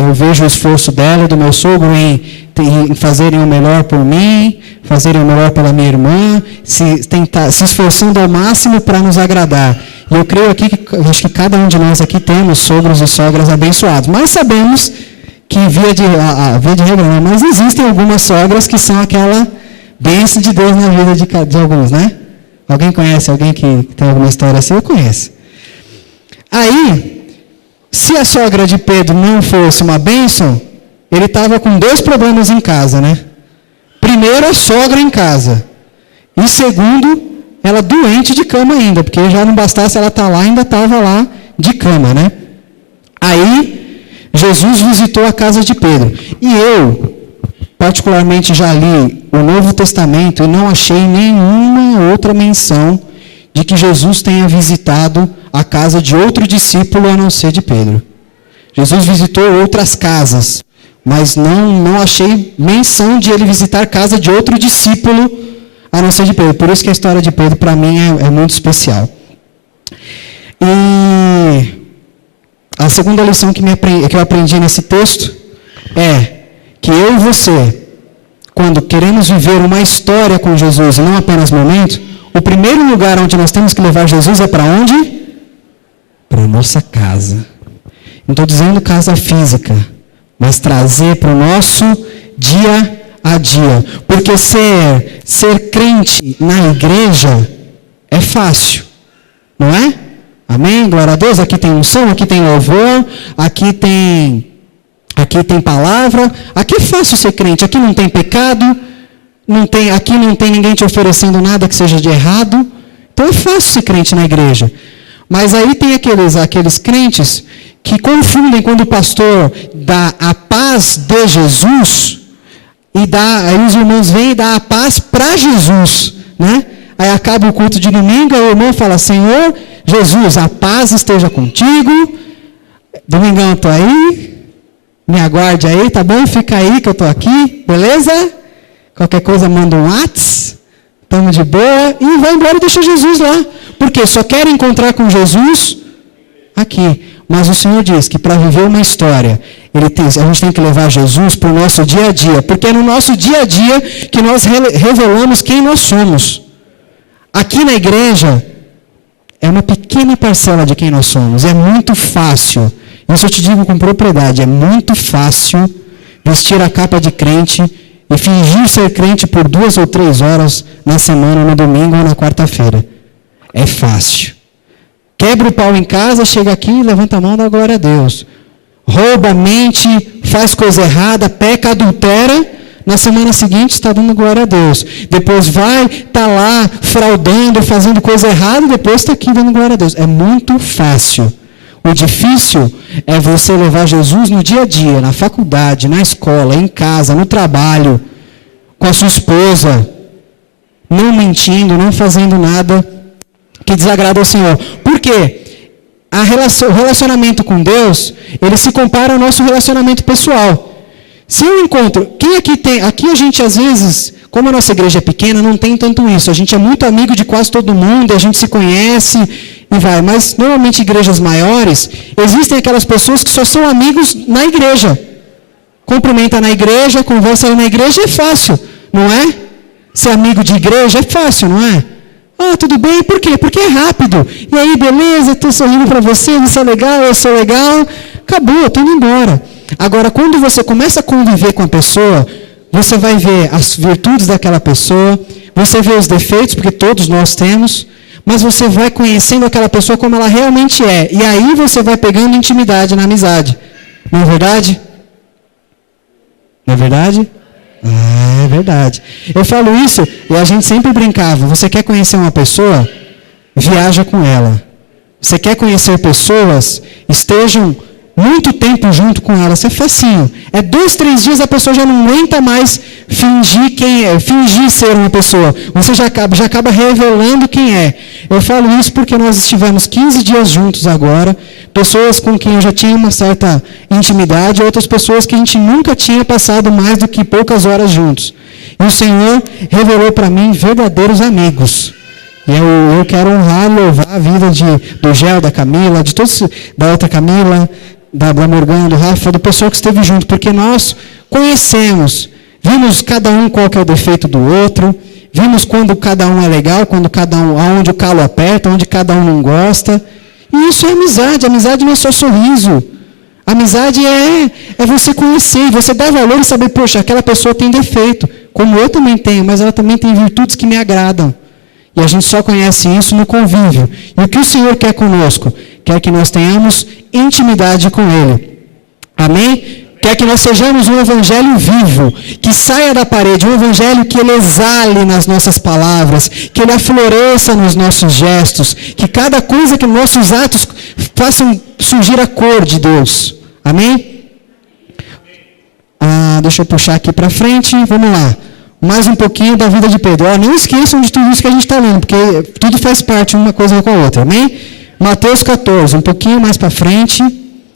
eu vejo o esforço dela e do meu sogro em fazerem o melhor por mim, fazerem o melhor pela minha irmã, se esforçando ao máximo para nos agradar. E eu creio aqui acho que cada um de nós aqui temos sogros e sogras abençoados. Mas sabemos que via de regra não, mas existem algumas sogras que são aquela bênção de Deus na vida de alguns, né? Alguém conhece alguém que tem alguma história assim? Eu conheço. Aí, se a sogra de Pedro não fosse uma bênção, ele estava com 2 problemas em casa, né? Primeiro, a sogra em casa. E segundo, ela doente de cama ainda, porque já não bastasse ela estar lá, ainda estava lá de cama, né? Aí, Jesus visitou a casa de Pedro. E eu, particularmente, já li o Novo Testamento e não achei nenhuma outra menção de que Jesus tenha visitado a casa de outro discípulo a não ser de Pedro. Jesus visitou outras casas, mas não achei menção de ele visitar a casa de outro discípulo a não ser de Pedro. Por isso que a história de Pedro, para mim, é muito especial. E a segunda lição que eu aprendi nesse texto é que eu e você, quando queremos viver uma história com Jesus e não apenas momento, o primeiro lugar onde nós temos que levar Jesus é para onde? Para a nossa casa. Não estou dizendo casa física, mas trazer para o nosso dia a dia. Porque ser crente na igreja é fácil, não é? Amém? Glória a Deus. Aqui tem unção, aqui tem louvor, aqui tem palavra. Aqui é fácil ser crente. Aqui não tem pecado. Aqui não tem ninguém te oferecendo nada que seja de errado. Então é fácil ser crente na igreja. Mas aí tem aqueles crentes que confundem quando o pastor dá a paz de Jesus aí os irmãos vêm e dão a paz para Jesus, né? Aí acaba o culto de domingo, aí o irmão fala: Senhor Jesus, a paz esteja contigo. Domingão eu estou aí, me aguarde aí, tá bom? Fica aí que eu estou aqui, beleza? Qualquer coisa manda um WhatsApp, estamos de boa, e vai embora e deixa Jesus lá. Porque só quer encontrar com Jesus aqui. Mas o Senhor diz que para viver uma história, a gente tem que levar Jesus para o nosso dia a dia. Porque é no nosso dia a dia que nós revelamos quem nós somos. Aqui na igreja, é uma pequena parcela de quem nós somos. É muito fácil, isso eu te digo com propriedade, é muito fácil vestir a capa de crente e fingir ser crente por 2 ou 3 horas na semana, no domingo ou na quarta-feira. É fácil. Quebra o pau em casa, chega aqui, levanta a mão e dá glória a Deus. Rouba, mente, faz coisa errada, peca, adultera, na semana seguinte está dando glória a Deus. Depois vai, está lá, fraudando, fazendo coisa errada, depois está aqui dando glória a Deus. É muito fácil. O difícil é você levar Jesus no dia a dia, na faculdade, na escola, em casa, no trabalho, com a sua esposa, não mentindo, não fazendo nada que desagrada ao Senhor. Por quê? O relacionamento com Deus, ele se compara ao nosso relacionamento pessoal. Se eu encontro, quem aqui tem, aqui a gente às vezes, como a nossa igreja é pequena, não tem tanto isso. A gente é muito amigo de quase todo mundo, a gente se conhece e vai. Mas normalmente igrejas maiores, existem aquelas pessoas que só são amigos na igreja. Cumprimenta na igreja, conversa na igreja, é fácil, não é? Ser amigo de igreja é fácil, não é? Ah, tudo bem, por quê? Porque é rápido. E aí, beleza, estou sorrindo para você, você é legal, eu sou legal. Acabou, estou indo embora. Agora, quando você começa a conviver com a pessoa, você vai ver as virtudes daquela pessoa, você vê os defeitos, porque todos nós temos, mas você vai conhecendo aquela pessoa como ela realmente é. E aí você vai pegando intimidade na amizade. Não é verdade? Não é verdade? É verdade. Eu falo isso e a gente sempre brincava. Você quer conhecer uma pessoa? Viaja com ela. Você quer conhecer pessoas? Estejam muito tempo junto com elas. É facinho. É 2, 3 dias a pessoa já não aguenta mais fingir ser uma pessoa. Você já acaba revelando quem é. Eu falo isso porque nós estivemos 15 dias juntos agora. Pessoas com quem eu já tinha uma certa intimidade, outras pessoas que a gente nunca tinha passado mais do que poucas horas juntos. E o Senhor revelou para mim verdadeiros amigos. E eu quero honrar e louvar a vida do Gel, da Camila, de todos, da outra Camila, da Morgana, do Rafa, do pessoal que esteve junto, porque nós conhecemos, vimos cada um qual que é o defeito do outro, vimos quando cada um é legal, quando cada um, aonde o calo aperta, onde cada um não gosta. E isso é amizade. Amizade não é só sorriso. Amizade é você conhecer, você dar valor e saber, poxa, aquela pessoa tem defeito, como eu também tenho, mas ela também tem virtudes que me agradam. E a gente só conhece isso no convívio. E o que o Senhor quer conosco? Quer que nós tenhamos intimidade com Ele. Amém? Quer que nós sejamos um evangelho vivo, que saia da parede, um evangelho que ele exale nas nossas palavras, que ele afloresça nos nossos gestos, que cada coisa que nossos atos façam surgir a cor de Deus. Amém? Deixa eu puxar aqui para frente, vamos lá. Mais um pouquinho da vida de Pedro. Não esqueçam de tudo isso que a gente está lendo, porque tudo faz parte uma coisa com a outra. Amém? Mateus 14, um pouquinho mais para frente.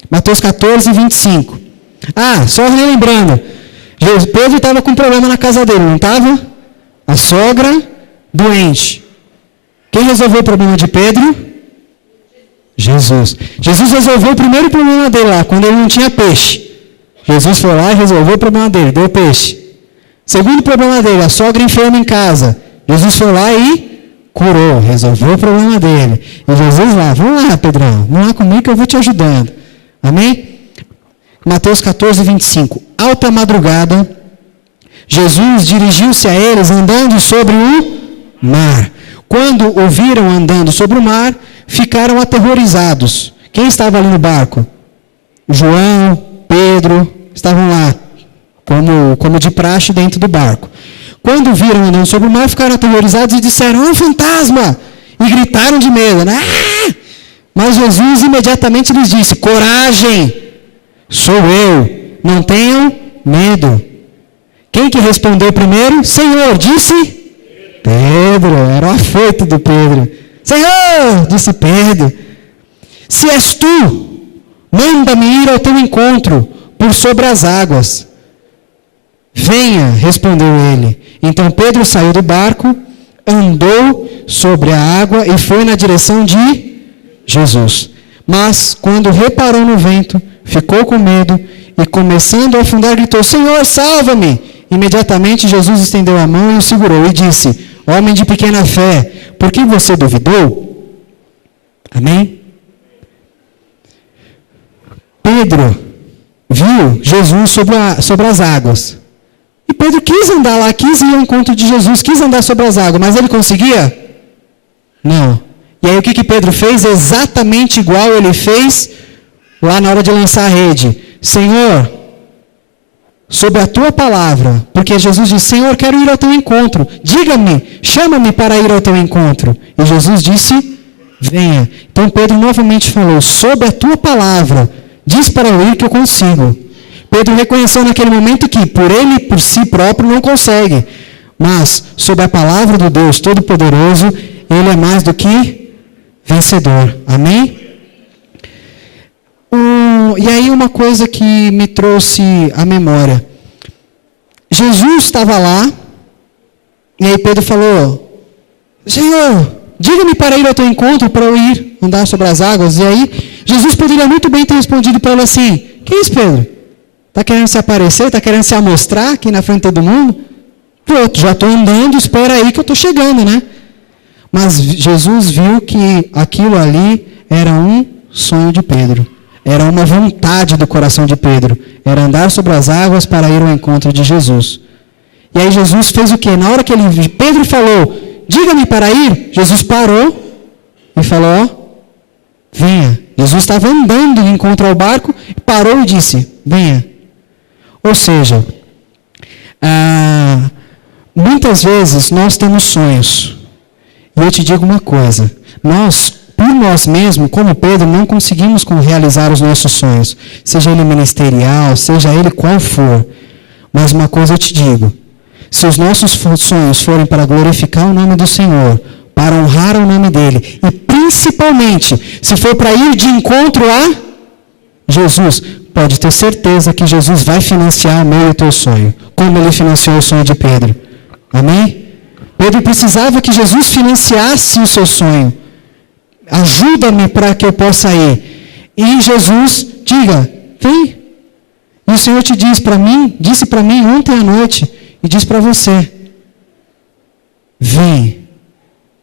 Mateus 14, 25. Só relembrando, Pedro estava com um problema na casa dele, não estava? A sogra doente. Quem resolveu o problema de Pedro? Jesus. Jesus resolveu o primeiro problema dele lá, quando ele não tinha peixe. Jesus foi lá e resolveu o problema dele, deu peixe. Segundo problema dele, a sogra enferma em casa. Jesus foi lá e curou, resolveu o problema dele. E Jesus lá, vamos lá, Pedrão, vamos lá comigo que eu vou te ajudando. Amém? Mateus 14, 25. Alta madrugada, Jesus dirigiu-se a eles andando sobre o mar. Quando o viram andando sobre o mar, ficaram aterrorizados. Quem estava ali no barco? João, Pedro, estavam lá, como de praxe dentro do barco. Quando viram andando sobre o mar, ficaram aterrorizados e disseram, um fantasma! E gritaram de medo. Mas Jesus imediatamente lhes disse, coragem! Sou eu, não tenham medo. Quem que respondeu primeiro? Senhor, disse Pedro, era o afoito do Pedro. Senhor, disse Pedro, se és tu, manda-me ir ao teu encontro por sobre as águas. Venha, respondeu ele. Então Pedro saiu do barco, andou sobre a água e foi na direção de Jesus. Mas, quando reparou no vento, ficou com medo e, começando a afundar, gritou, Senhor, salva-me! Imediatamente Jesus estendeu a mão e o segurou e disse, homem de pequena fé, por que você duvidou? Amém? Pedro viu Jesus sobre as águas. E Pedro quis andar lá, quis ir ao encontro de Jesus, quis andar sobre as águas, mas ele conseguia? Não. E aí o que Pedro fez? Exatamente igual ele fez lá na hora de lançar a rede. Senhor, sob a tua palavra, porque Jesus disse, Senhor, quero ir ao teu encontro. Diga-me, chama-me para ir ao teu encontro. E Jesus disse, venha. Então Pedro novamente falou, sob a tua palavra, diz para eu ir que eu consigo. Pedro reconheceu naquele momento que por ele, por si próprio, não consegue. Mas, sob a palavra do Deus Todo-Poderoso, ele é mais do que vencedor. Amém? E aí uma coisa que me trouxe à memória. Jesus estava lá, e aí Pedro falou, Senhor, diga-me para ir ao teu encontro, para eu ir andar sobre as águas. E aí, Jesus poderia muito bem ter respondido para ele assim, que isso, Pedro? Está querendo se aparecer? Está querendo se amostrar aqui na frente de todo mundo? Pronto, já estou andando, espera aí que eu estou chegando, né? Mas Jesus viu que aquilo ali era um sonho de Pedro. Era uma vontade do coração de Pedro. Era andar sobre as águas para ir ao encontro de Jesus. E aí Jesus fez o quê? Na hora que Pedro falou, diga-me para ir, Jesus parou e falou, venha. Jesus estava andando de encontro ao barco, parou e disse, venha. Ou seja, muitas vezes nós temos sonhos. E eu te digo uma coisa, nós, por nós mesmos, como Pedro, não conseguimos realizar os nossos sonhos. Seja ele ministerial, seja ele qual for. Mas uma coisa eu te digo, se os nossos sonhos forem para glorificar o nome do Senhor, para honrar o nome dEle, e principalmente, se for para ir de encontro a Jesus, pode ter certeza que Jesus vai financiar o meu e o teu sonho, como Ele financiou o sonho de Pedro. Amém? Pedro precisava que Jesus financiasse o seu sonho. Ajuda-me para que eu possa ir. E Jesus, diga, vem. E o Senhor te diz para mim, disse para mim ontem à noite, e diz para você, vem.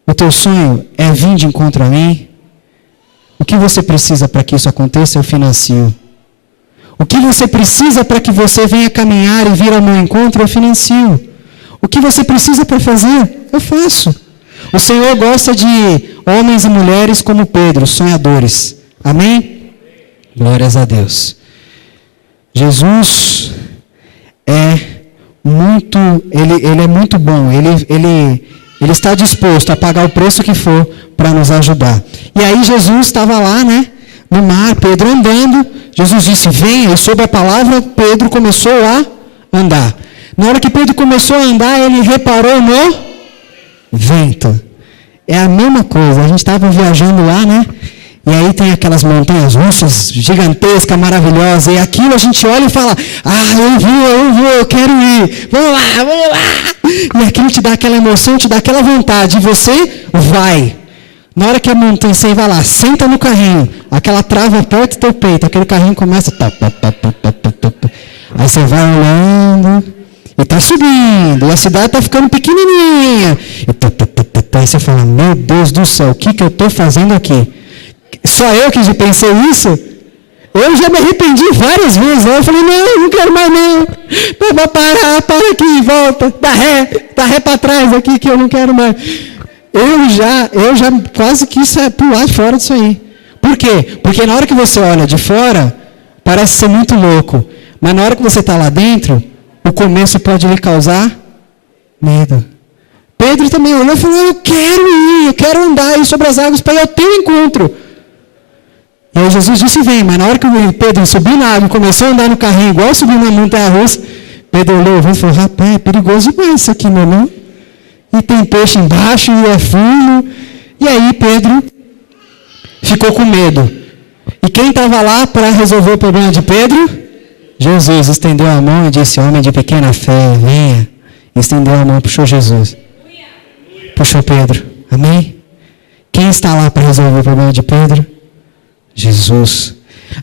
O teu sonho é vir de encontro a mim. O que você precisa para que isso aconteça, eu financio. O que você precisa para que você venha caminhar e vir ao meu encontro, eu financio. O que você precisa para fazer, eu faço. O Senhor gosta de homens e mulheres como Pedro, sonhadores. Amém? Glórias a Deus. Jesus ele é muito bom. Ele está disposto a pagar o preço que for para nos ajudar. E aí Jesus estava lá, né? No mar, Pedro andando. Jesus disse, venha. E sob a palavra, Pedro começou a andar. Na hora que Pedro começou a andar, ele reparou no vento. É a mesma coisa. A gente estava viajando lá, né? E aí tem aquelas montanhas russas gigantescas, maravilhosas. E aquilo a gente olha e fala, eu vou, eu quero ir. Vamos lá. E aquilo te dá aquela emoção, te dá aquela vontade. E você vai. Na hora que a montanha, você vai lá, senta no carrinho. Aquela trava aperta o teu peito. Aquele carrinho começa... Aí você vai olhando... E está subindo, e a cidade está ficando pequenininha. Aí você fala, meu Deus do céu, o que eu estou fazendo aqui? Só eu que pensei isso? Eu já me arrependi várias vezes. Eu falei, não quero mais não. Para aqui, volta. Dá ré para trás aqui que eu não quero mais. Eu já quase quis pular de fora disso aí. Por quê? Porque na hora que você olha de fora, parece ser muito louco. Mas na hora que você está lá dentro... O começo pode lhe causar medo. Pedro também olhou e falou, eu quero ir, eu quero andar aí sobre as águas para ir ao teu encontro. E aí Jesus disse, vem. Mas na hora que o Pedro subiu na água e começou a andar no carrinho, igual subiu na montanha-russa, Pedro olhou e falou, rapaz, é perigoso demais isso aqui, meu irmão. E tem peixe embaixo e é fundo. E aí Pedro ficou com medo. E quem estava lá para resolver o problema de Pedro? Jesus estendeu a mão e disse, homem de pequena fé, venha. Estendeu a mão, puxou Jesus. Puxou Pedro. Amém? Quem está lá para resolver o problema de Pedro? Jesus.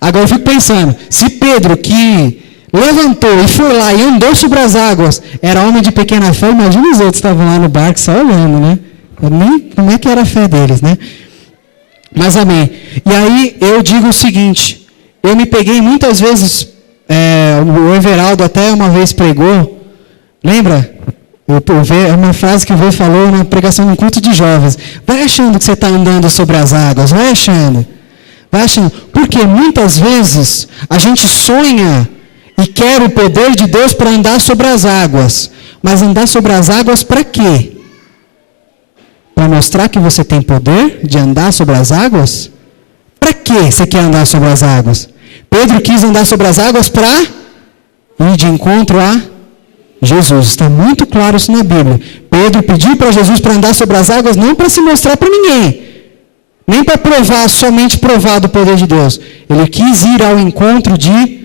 Agora eu fico pensando, se Pedro que levantou e foi lá e andou sobre as águas, era homem de pequena fé, imagina os outros que estavam lá no barco só olhando, né? Nem como é que era a fé deles, né? Mas amém. E aí eu digo o seguinte, eu me peguei muitas vezes... o Everaldo até uma vez pregou Lembra? É uma frase que o Vê falou na pregação no culto de jovens. Vai achando que você está andando sobre as águas, vai achando. Porque muitas vezes a gente sonha e quer o poder de Deus para andar sobre as águas. Mas andar sobre as águas para quê? Para mostrar que você tem poder de andar sobre as águas? Para que você quer andar sobre as águas? Pedro quis andar sobre as águas para ir de encontro a Jesus. Está muito claro isso na Bíblia. Pedro pediu para Jesus para andar sobre as águas não para se mostrar para ninguém, nem para somente provar do poder de Deus. Ele quis ir ao encontro de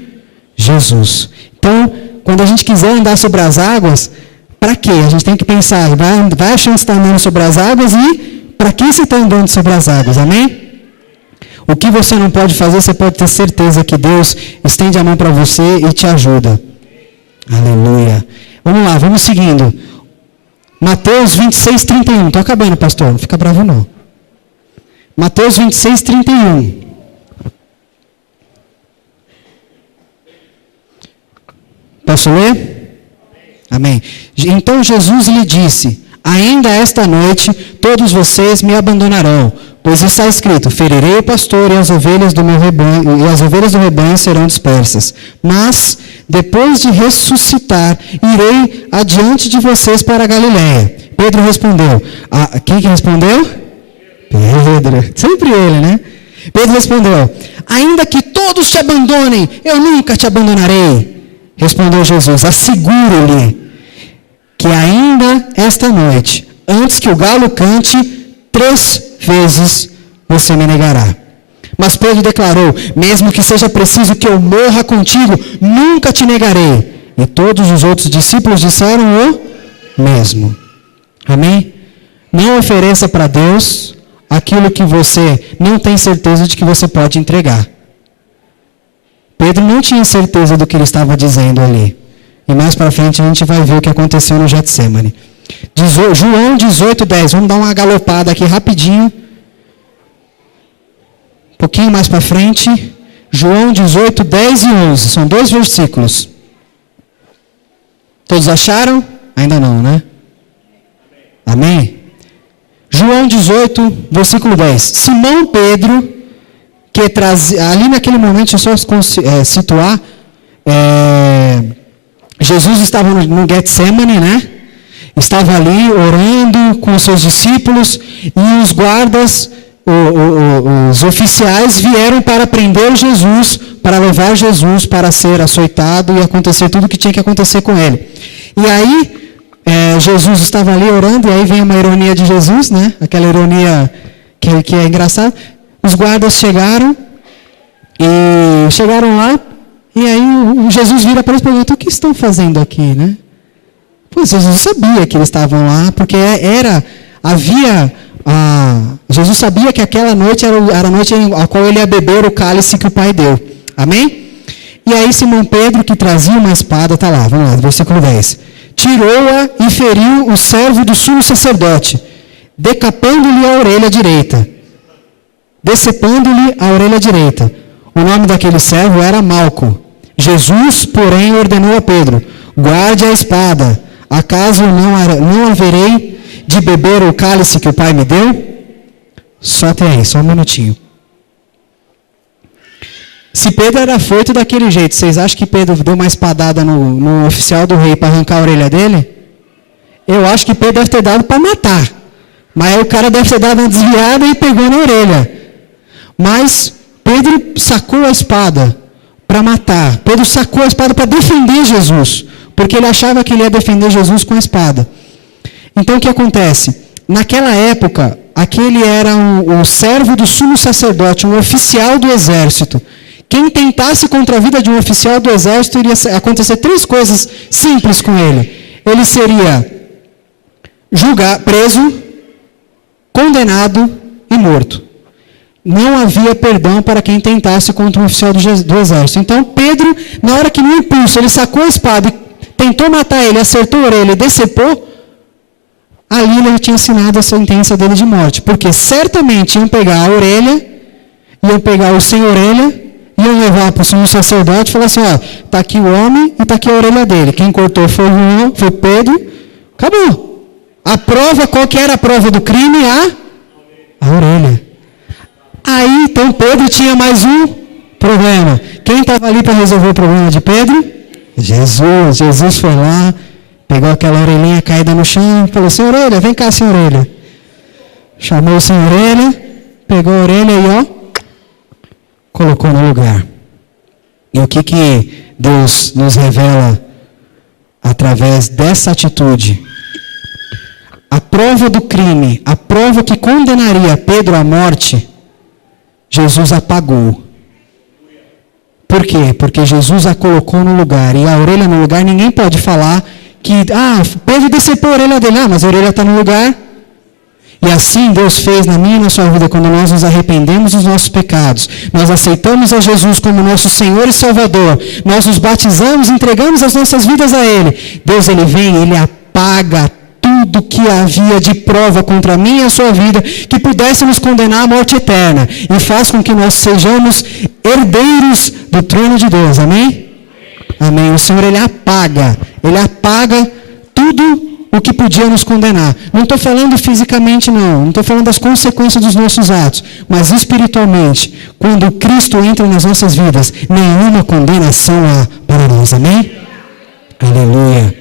Jesus. Então, quando a gente quiser andar sobre as águas, para quê? A gente tem que pensar, vai achando que está andando sobre as águas e para que você está andando sobre as águas, amém? O que você não pode fazer, você pode ter certeza que Deus estende a mão para você e te ajuda. Aleluia. Vamos lá, vamos seguindo. Mateus 26, 31. Estou acabando, pastor, não fica bravo não. Mateus 26, 31. Posso ler? Amém. Então Jesus lhe disse: ainda esta noite todos vocês me abandonarão, pois está escrito: ferirei o pastor e as ovelhas do meu rebanho, e as ovelhas do rebanho serão dispersas. Mas depois de ressuscitar, irei adiante de vocês para a Galiléia. Pedro respondeu. Quem que respondeu? Pedro. Sempre ele, né? Pedro respondeu: ainda que todos te abandonem, eu nunca te abandonarei. Respondeu Jesus: asseguro-lhe que ainda esta noite, antes que o galo cante, 3 vezes você me negará. Mas Pedro declarou: mesmo que seja preciso que eu morra contigo, nunca te negarei. E todos os outros discípulos disseram o mesmo. Amém? Não ofereça para Deus aquilo que você não tem certeza de que você pode entregar. Pedro não tinha certeza do que ele estava dizendo ali. E mais para frente a gente vai ver o que aconteceu no Getsemane. João 18, 10. Vamos dar uma galopada aqui rapidinho. Um pouquinho mais para frente. João 18, 10 e 11. São 2 versículos. Todos acharam? Ainda não, né? Amém? João 18, versículo 10. Simão Pedro, que trazia... Ali naquele momento, deixa eu só situar... Jesus estava no Getsemane, né? Estava ali orando com os seus discípulos e os guardas, os oficiais vieram para prender Jesus, para levar Jesus para ser açoitado e acontecer tudo o que tinha que acontecer com ele. E aí, Jesus estava ali orando, e aí vem uma ironia de Jesus, né? Aquela ironia que é engraçada. Os guardas chegaram lá. E aí Jesus vira para eles e pergunta: o que estão fazendo aqui, né? Pois Jesus sabia que eles estavam lá, porque Jesus sabia que aquela noite era a noite a qual ele ia beber o cálice que o Pai deu. Amém? E aí Simão Pedro, que trazia uma espada, está lá, vamos lá, versículo 10. Tirou-a e feriu o servo do sumo sacerdote, decepando-lhe a orelha direita. O nome daquele servo era Malco. Jesus, porém, ordenou a Pedro: guarde a espada. Acaso não haverei de beber o cálice que o Pai me deu? Só um minutinho. Se Pedro era afoito daquele jeito, vocês acham que Pedro deu uma espadada no oficial do rei para arrancar a orelha dele? Eu acho que Pedro deve ter dado para matar. Mas aí o cara deve ter dado uma desviada e pegou na orelha. Mas Pedro sacou a espada para matar. Pedro sacou a espada para defender Jesus, porque ele achava que ele ia defender Jesus com a espada. Então o que acontece? Naquela época, aquele era o servo do sumo sacerdote, um oficial do exército. Quem tentasse contra a vida de um oficial do exército, iria acontecer 3 coisas simples com ele. Ele seria preso, condenado e morto. Não havia perdão para quem tentasse contra um oficial do exército. Então Pedro, na hora que no impulso ele sacou a espada e tentou matar ele, acertou a orelha e decepou, ali ele tinha assinado a sentença dele de morte. Porque certamente iam pegar a orelha, iam pegar o sem orelha iam levar para o sumo sacerdote e falar assim, ó, está aqui o homem e está aqui a orelha dele. Quem cortou foi Pedro. Acabou. A prova, qual que era a prova do crime? A orelha. Aí, então, Pedro tinha mais um problema. Quem estava ali para resolver o problema de Pedro? Jesus. Jesus foi lá, pegou aquela orelhinha caída no chão e falou, sem orelha, vem cá, sem orelha. Chamou o sem orelha, pegou a orelha e, colocou no lugar. E o que Deus nos revela através dessa atitude? A prova do crime, a prova que condenaria Pedro à morte, Jesus apagou. Por quê? Porque Jesus a colocou no lugar. E a orelha no lugar, ninguém pode falar que, Pedro decepou a orelha dele. Mas a orelha está no lugar. E assim Deus fez na minha e na sua vida, quando nós nos arrependemos dos nossos pecados, nós aceitamos a Jesus como nosso Senhor e Salvador, nós nos batizamos, entregamos as nossas vidas a Ele. Deus, Ele vem, Ele apaga tudo que havia de prova contra mim e a sua vida, que pudesse nos condenar à morte eterna, e faz com que nós sejamos herdeiros do trono de Deus, amém? Amém. O Senhor, Ele apaga tudo o que podia nos condenar. Não estou falando fisicamente, não estou falando das consequências dos nossos atos, mas espiritualmente, quando Cristo entra nas nossas vidas, nenhuma condenação há para nós, amém? Aleluia.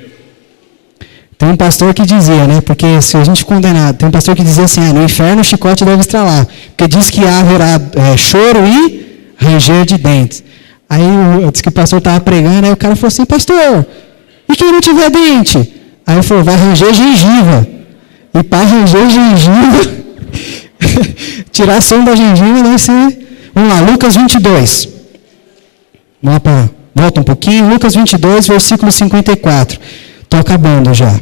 Tem um pastor que dizia, porque se a gente condenar, tem um pastor que dizia assim, no inferno o chicote deve estralar, porque diz que haverá choro e ranger de dentes. Aí disse que o pastor estava pregando, aí o cara falou assim, pastor, e quem não tiver dente? Aí ele falou, vai ranger gengiva. E para ranger gengiva, tirar a som da gengiva deve ser... Vamos lá, Lucas 22. Volta um pouquinho, Lucas 22, versículo 54. Estou acabando já.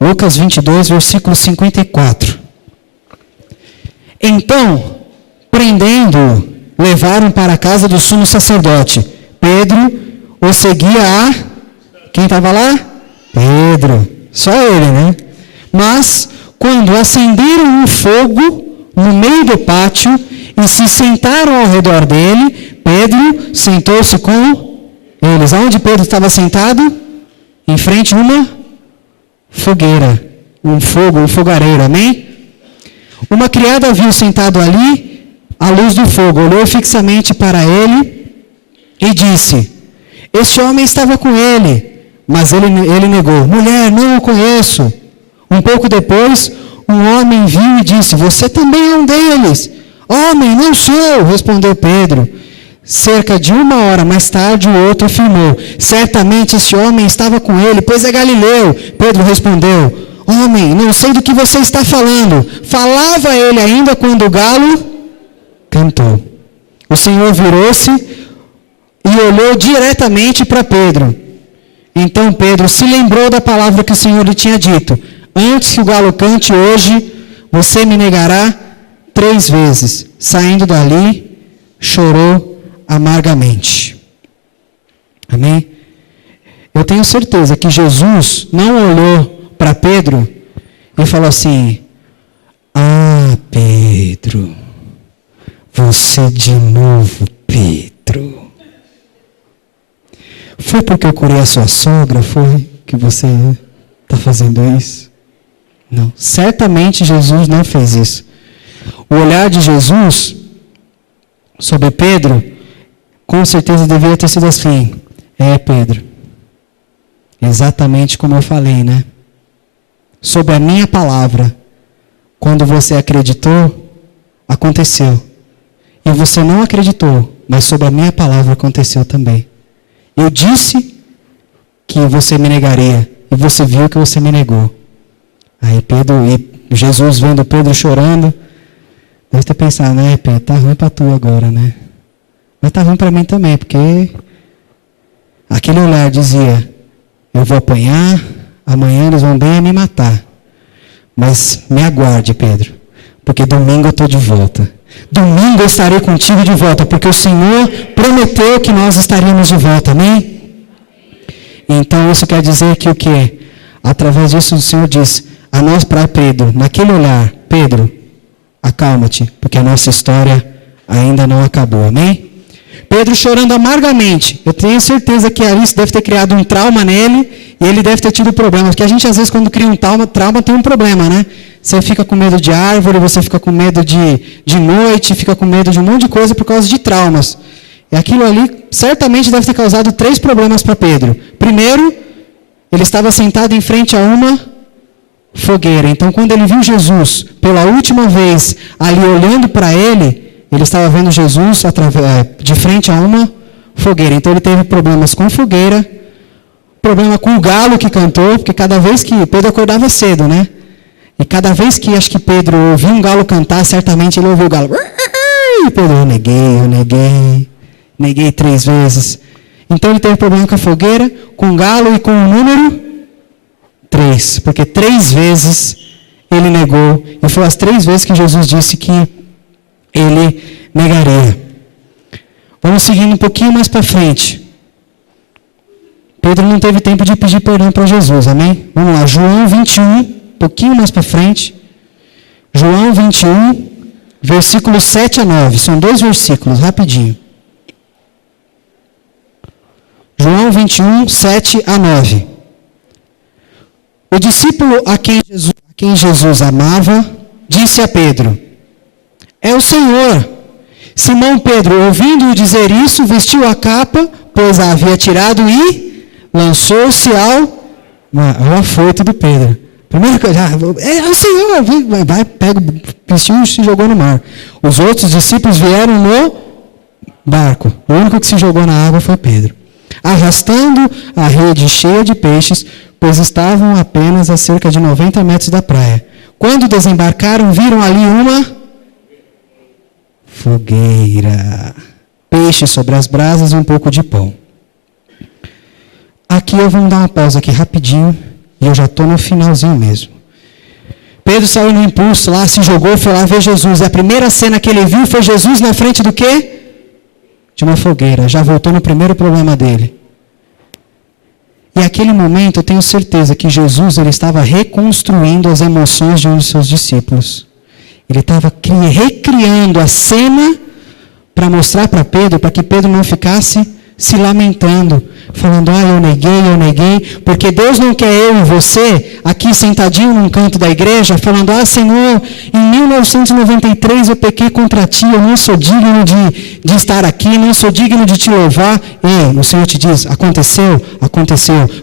Lucas 22, versículo 54. Então, prendendo-o, levaram para a casa do sumo sacerdote. Pedro o seguia Quem estava lá? Pedro. Só ele, Mas, quando acenderam um fogo no meio do pátio e se sentaram ao redor dele, Pedro sentou-se com eles. Aonde Pedro estava sentado? Em frente a uma fogueira. Um fogareiro, amém? Uma criada viu sentado ali à luz do fogo, olhou fixamente para ele e disse, este homem estava com ele, mas ele negou, mulher, não o conheço. Um pouco depois, um homem viu e disse, você também é um deles. Homem, não sou, respondeu Pedro. Cerca de 1 hora mais tarde, o outro afirmou, certamente este homem estava com ele, pois é galileu. Pedro respondeu, homem, não sei do que você está falando. Falava ele ainda quando o galo cantou. O Senhor virou-se e olhou diretamente para Pedro. Então Pedro se lembrou da palavra que o Senhor lhe tinha dito. Antes que o galo cante hoje, você me negará 3 vezes. Saindo dali, chorou amargamente. Amém? Eu tenho certeza que Jesus não olhou para Pedro e falou assim, Pedro, você de novo, Pedro. Foi porque eu curei a sua sogra? Foi que você está fazendo isso? Não. Certamente Jesus não fez isso. O olhar de Jesus sobre Pedro, com certeza deveria ter sido assim. Pedro. Exatamente como eu falei, Sobre a minha palavra. Quando você acreditou, aconteceu. E você não acreditou, mas sobre a minha palavra aconteceu também. Eu disse que você me negaria, e você viu que você me negou. Aí Jesus vendo Pedro chorando, deve ter pensado, Pedro, tá ruim para tu agora, Mas tá ruim para mim também, porque aquele olhar dizia, eu vou apanhar, amanhã eles vão bem me matar. Mas me aguarde, Pedro, porque domingo eu estou de volta. Domingo eu estarei contigo de volta, porque o Senhor prometeu que nós estaríamos de volta, amém? Então isso quer dizer que o quê? Através disso o Senhor diz a nós para Pedro, naquele olhar, Pedro, acalma-te, porque a nossa história ainda não acabou, amém? Pedro chorando amargamente. Eu tenho certeza que isso deve ter criado um trauma nele e ele deve ter tido problemas. Porque a gente, às vezes, quando cria um trauma tem um problema, né? Você fica com medo de árvore, você fica com medo de noite, fica com medo de um monte de coisa por causa de traumas. E aquilo ali certamente deve ter causado 3 problemas para Pedro. Primeiro, ele estava sentado em frente a uma fogueira. Então, quando ele viu Jesus pela última vez ali olhando para ele estava vendo Jesus de frente a uma fogueira. Então ele teve problemas com fogueira, problema com o galo que cantou, porque cada vez que Pedro acordava cedo, né? E cada vez que acho que Pedro ouviu um galo cantar, certamente ele ouviu o galo. E Pedro, eu neguei 3 vezes. Então ele teve problema com a fogueira, com o galo e com o número 3. Porque 3 vezes ele negou. E foi as 3 vezes que Jesus disse que ele negaria. Vamos seguindo um pouquinho mais para frente. Pedro não teve tempo de pedir perdão para Jesus, amém? Vamos lá, João 21, um pouquinho mais para frente. João 21, versículos 7 a 9. São 2 versículos, rapidinho. João 21, 7 a 9. O discípulo a quem Jesus amava, disse a Pedro: é o Senhor. Simão Pedro, ouvindo-o dizer isso, vestiu a capa, pois a havia tirado e lançou-se ao afoito do Pedro. Primeira coisa, é o Senhor. Pega o vestiu e se jogou no mar. Os outros discípulos vieram no barco. O único que se jogou na água foi Pedro, arrastando a rede cheia de peixes, pois estavam apenas a cerca de 90 metros da praia. Quando desembarcaram, viram ali uma fogueira, peixe sobre as brasas e um pouco de pão. Aqui eu vou dar uma pausa aqui rapidinho, e eu já estou no finalzinho mesmo. Pedro saiu no impulso lá, se jogou, foi lá ver Jesus. E a primeira cena que ele viu foi Jesus na frente do quê? De uma fogueira. Já voltou no primeiro problema dele. E naquele momento eu tenho certeza que Jesus ele estava reconstruindo as emoções de um dos seus discípulos. Ele estava recriando a cena para mostrar para Pedro, para que Pedro não ficasse se lamentando, falando, eu neguei, porque Deus não quer eu e você aqui sentadinho num canto da igreja, falando, Senhor, em 1993 eu pequei contra ti, eu não sou digno de estar aqui, não sou digno de te louvar. E o Senhor te diz, aconteceu,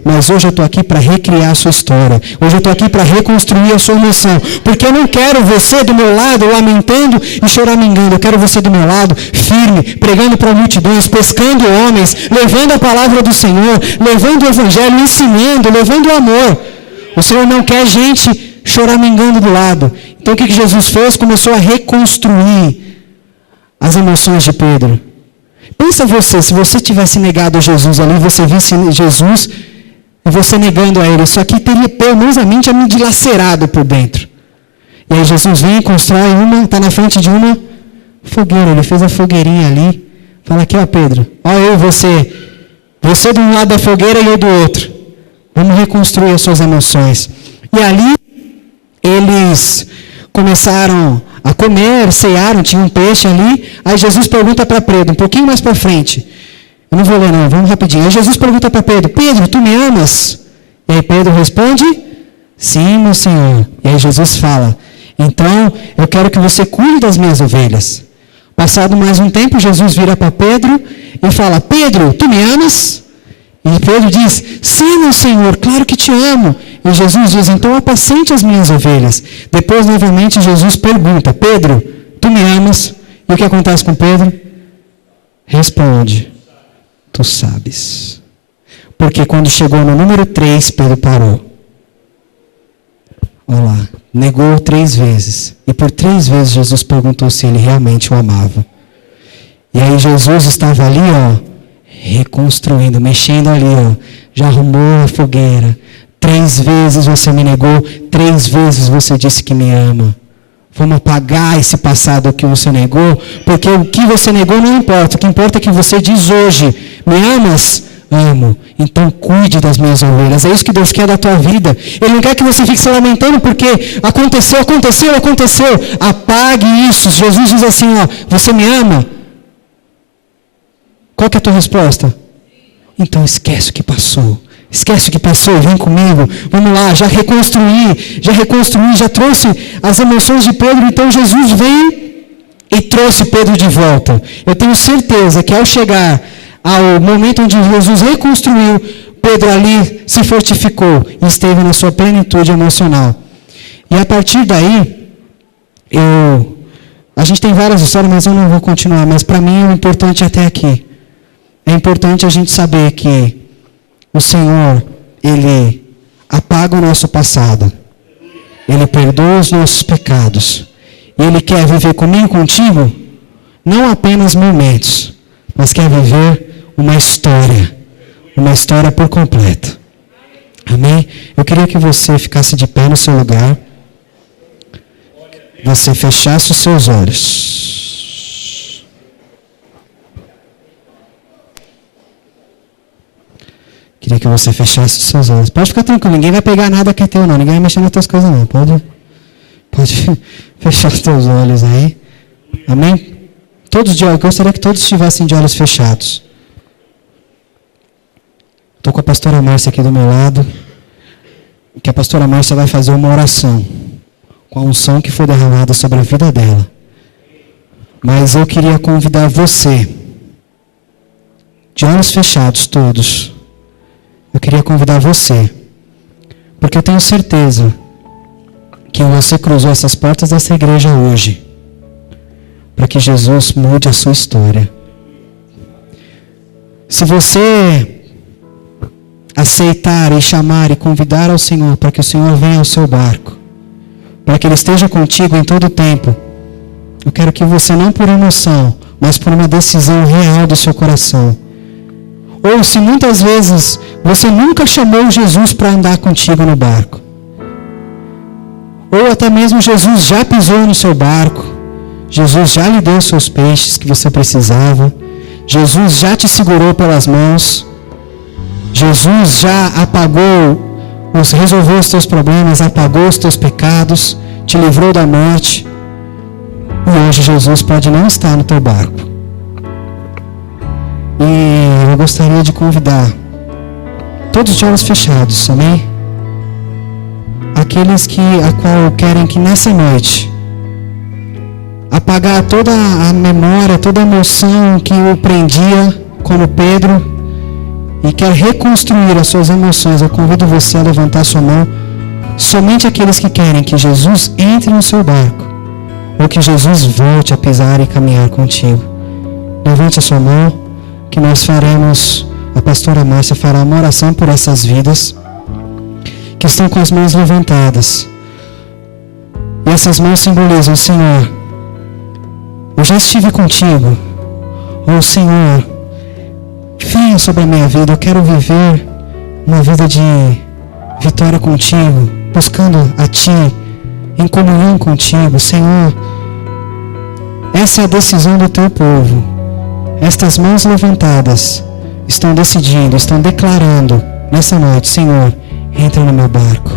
mas hoje eu estou aqui para recriar a sua história, hoje eu estou aqui para reconstruir a sua emoção, porque eu não quero você do meu lado lamentando e choramingando, eu quero você do meu lado, firme, pregando para multidões, pescando homens, levando a palavra do Senhor, levando o evangelho, ensinando, levando o amor. O Senhor não quer gente choramingando do lado. Então o que Jesus fez? Começou a reconstruir as emoções de Pedro. Pensa você, se você tivesse negado a Jesus ali, você visse Jesus e você negando a ele, isso aqui teria pelo menos a mente me dilacerado por dentro. E aí Jesus vem e constrói está na frente de uma fogueira, ele fez a fogueirinha ali. Fala aqui, Pedro, eu e você de um lado da fogueira e eu do outro. Vamos reconstruir as suas emoções. E ali, eles começaram a comer, cearam, tinha um peixe ali. Aí Jesus pergunta para Pedro, um pouquinho mais para frente. Eu não vou ler não, vamos rapidinho. Aí Jesus pergunta para Pedro, Pedro, tu me amas? E aí Pedro responde, sim, meu Senhor. E aí Jesus fala, então eu quero que você cuide das minhas ovelhas. Passado mais um tempo, Jesus vira para Pedro e fala, Pedro, tu me amas? E Pedro diz, sim, meu Senhor, claro que te amo. E Jesus diz, então apacente as minhas ovelhas. Depois, novamente, Jesus pergunta, Pedro, tu me amas? E o que acontece com Pedro? Responde, tu sabes. Porque quando chegou no número 3, Pedro parou. Olha lá, negou 3 vezes. E por 3 vezes Jesus perguntou se ele realmente o amava. E aí Jesus estava ali, reconstruindo, mexendo ali, já arrumou a fogueira. 3 vezes você me negou, 3 vezes você disse que me ama. Vamos apagar esse passado que você negou, porque o que você negou não importa. O que importa é que você diz hoje, me amas? amo. Então cuide das minhas ovelhas. É isso que Deus quer da tua vida. Ele não quer que você fique se lamentando porque aconteceu. Apague isso. Jesus diz assim, ó, você me ama? Qual que é a tua resposta? Então esquece o que passou. Vem comigo. Vamos lá, já reconstruí, já trouxe as emoções de Pedro. Então Jesus veio e trouxe Pedro de volta. Eu tenho certeza que ao chegar ao momento onde Jesus reconstruiu, Pedro ali se fortificou e esteve na sua plenitude emocional. E a partir daí, a gente tem várias histórias, mas eu não vou continuar. Mas para mim o importante é até aqui. É importante a gente saber que o Senhor, Ele apaga o nosso passado. Ele perdoa os nossos pecados. E Ele quer viver comigo e contigo, não apenas momentos, mas quer viver uma história por completo. Amém? Eu queria que você ficasse de pé no seu lugar, você fechasse os seus olhos. Queria que você fechasse os seus olhos. Pode ficar tranquilo, ninguém vai pegar nada que é teu não, ninguém vai mexer nas tuas coisas não, pode fechar os teus olhos aí. Amém? Eu gostaria que todos estivessem de olhos fechados. Estou com a pastora Márcia aqui do meu lado. Que a pastora Márcia vai fazer uma oração com a unção que foi derramada sobre a vida dela. Mas eu queria convidar você, de olhos fechados todos. Eu queria convidar você, porque eu tenho certeza que você cruzou essas portas dessa igreja hoje, para que Jesus mude a sua história. Se você aceitar e chamar e convidar ao Senhor, para que o Senhor venha ao seu barco, para que Ele esteja contigo em todo o tempo, eu quero que você, não por emoção, mas por uma decisão real do seu coração. Ou se muitas vezes você nunca chamou Jesus para andar contigo no barco, ou até mesmo Jesus já pisou no seu barco, Jesus já lhe deu os seus peixes que você precisava, Jesus já te segurou pelas mãos, Jesus já resolveu os teus problemas, apagou os teus pecados, te livrou da morte, e hoje Jesus pode não estar no teu barco. E eu gostaria de convidar todos de olhos fechados, amém? Aqueles a qual querem que nessa noite apagar toda a memória, toda a emoção que o prendia, como Pedro, e quer reconstruir as suas emoções. Eu convido você a levantar sua mão. Somente aqueles que querem que Jesus entre no seu barco, ou que Jesus volte a pisar e caminhar contigo. Levante a sua mão, que nós faremos, a pastora Márcia fará uma oração por essas vidas que estão com as mãos levantadas. E essas mãos simbolizam: Senhor, eu já estive contigo. Ou Senhor, venha sobre a minha vida, eu quero viver uma vida de vitória contigo, buscando a Ti, em comunhão contigo. Senhor, essa é a decisão do Teu povo. Estas mãos levantadas estão decidindo, estão declarando nessa noite: Senhor, entra no meu barco.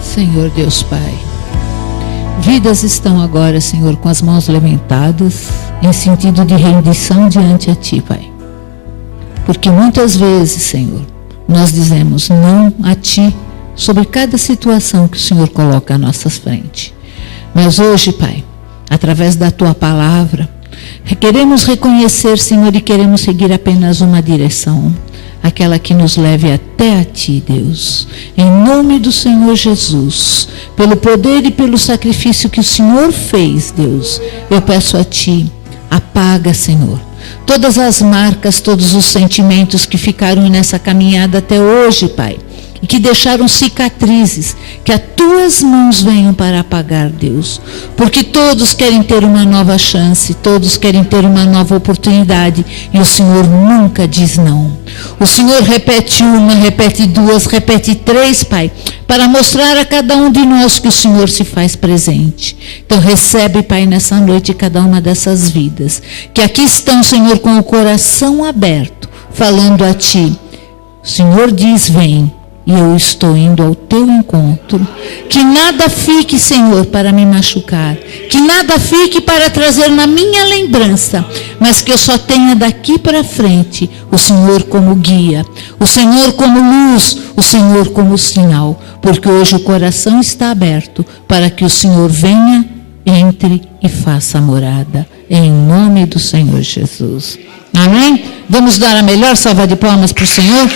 Senhor Deus Pai, vidas estão agora, Senhor, com as mãos levantadas, em sentido de rendição diante a Ti, Pai. Porque muitas vezes, Senhor, nós dizemos não a Ti sobre cada situação que o Senhor coloca à nossa frente. Mas hoje, Pai, através da Tua palavra, queremos reconhecer, Senhor, e queremos seguir apenas uma direção, aquela que nos leve até a Ti, Deus. Em nome do Senhor Jesus, pelo poder e pelo sacrifício que o Senhor fez, Deus, eu peço a Ti, apaga, Senhor, todas as marcas, todos os sentimentos que ficaram nessa caminhada até hoje, Pai. e que deixaram cicatrizes, que as tuas mãos venham para apagar, Deus, porque todos querem ter uma nova chance, todos querem ter uma nova oportunidade, e o Senhor nunca diz não. O Senhor repete uma, repete duas, repete três, Pai, para mostrar a cada um de nós que o Senhor se faz presente. Então recebe, Pai, nessa noite cada uma dessas vidas, que aqui estão, Senhor, com o coração aberto, falando a Ti. O Senhor diz, vem, e eu estou indo ao Teu encontro. Que nada fique, Senhor, para me machucar, que nada fique para trazer na minha lembrança, mas que eu só tenha daqui para frente o Senhor como guia, o Senhor como luz, o Senhor como sinal, porque hoje o coração está aberto para que o Senhor venha, entre e faça morada, em nome do Senhor Jesus. Amém? Vamos dar a melhor salva de palmas para o Senhor?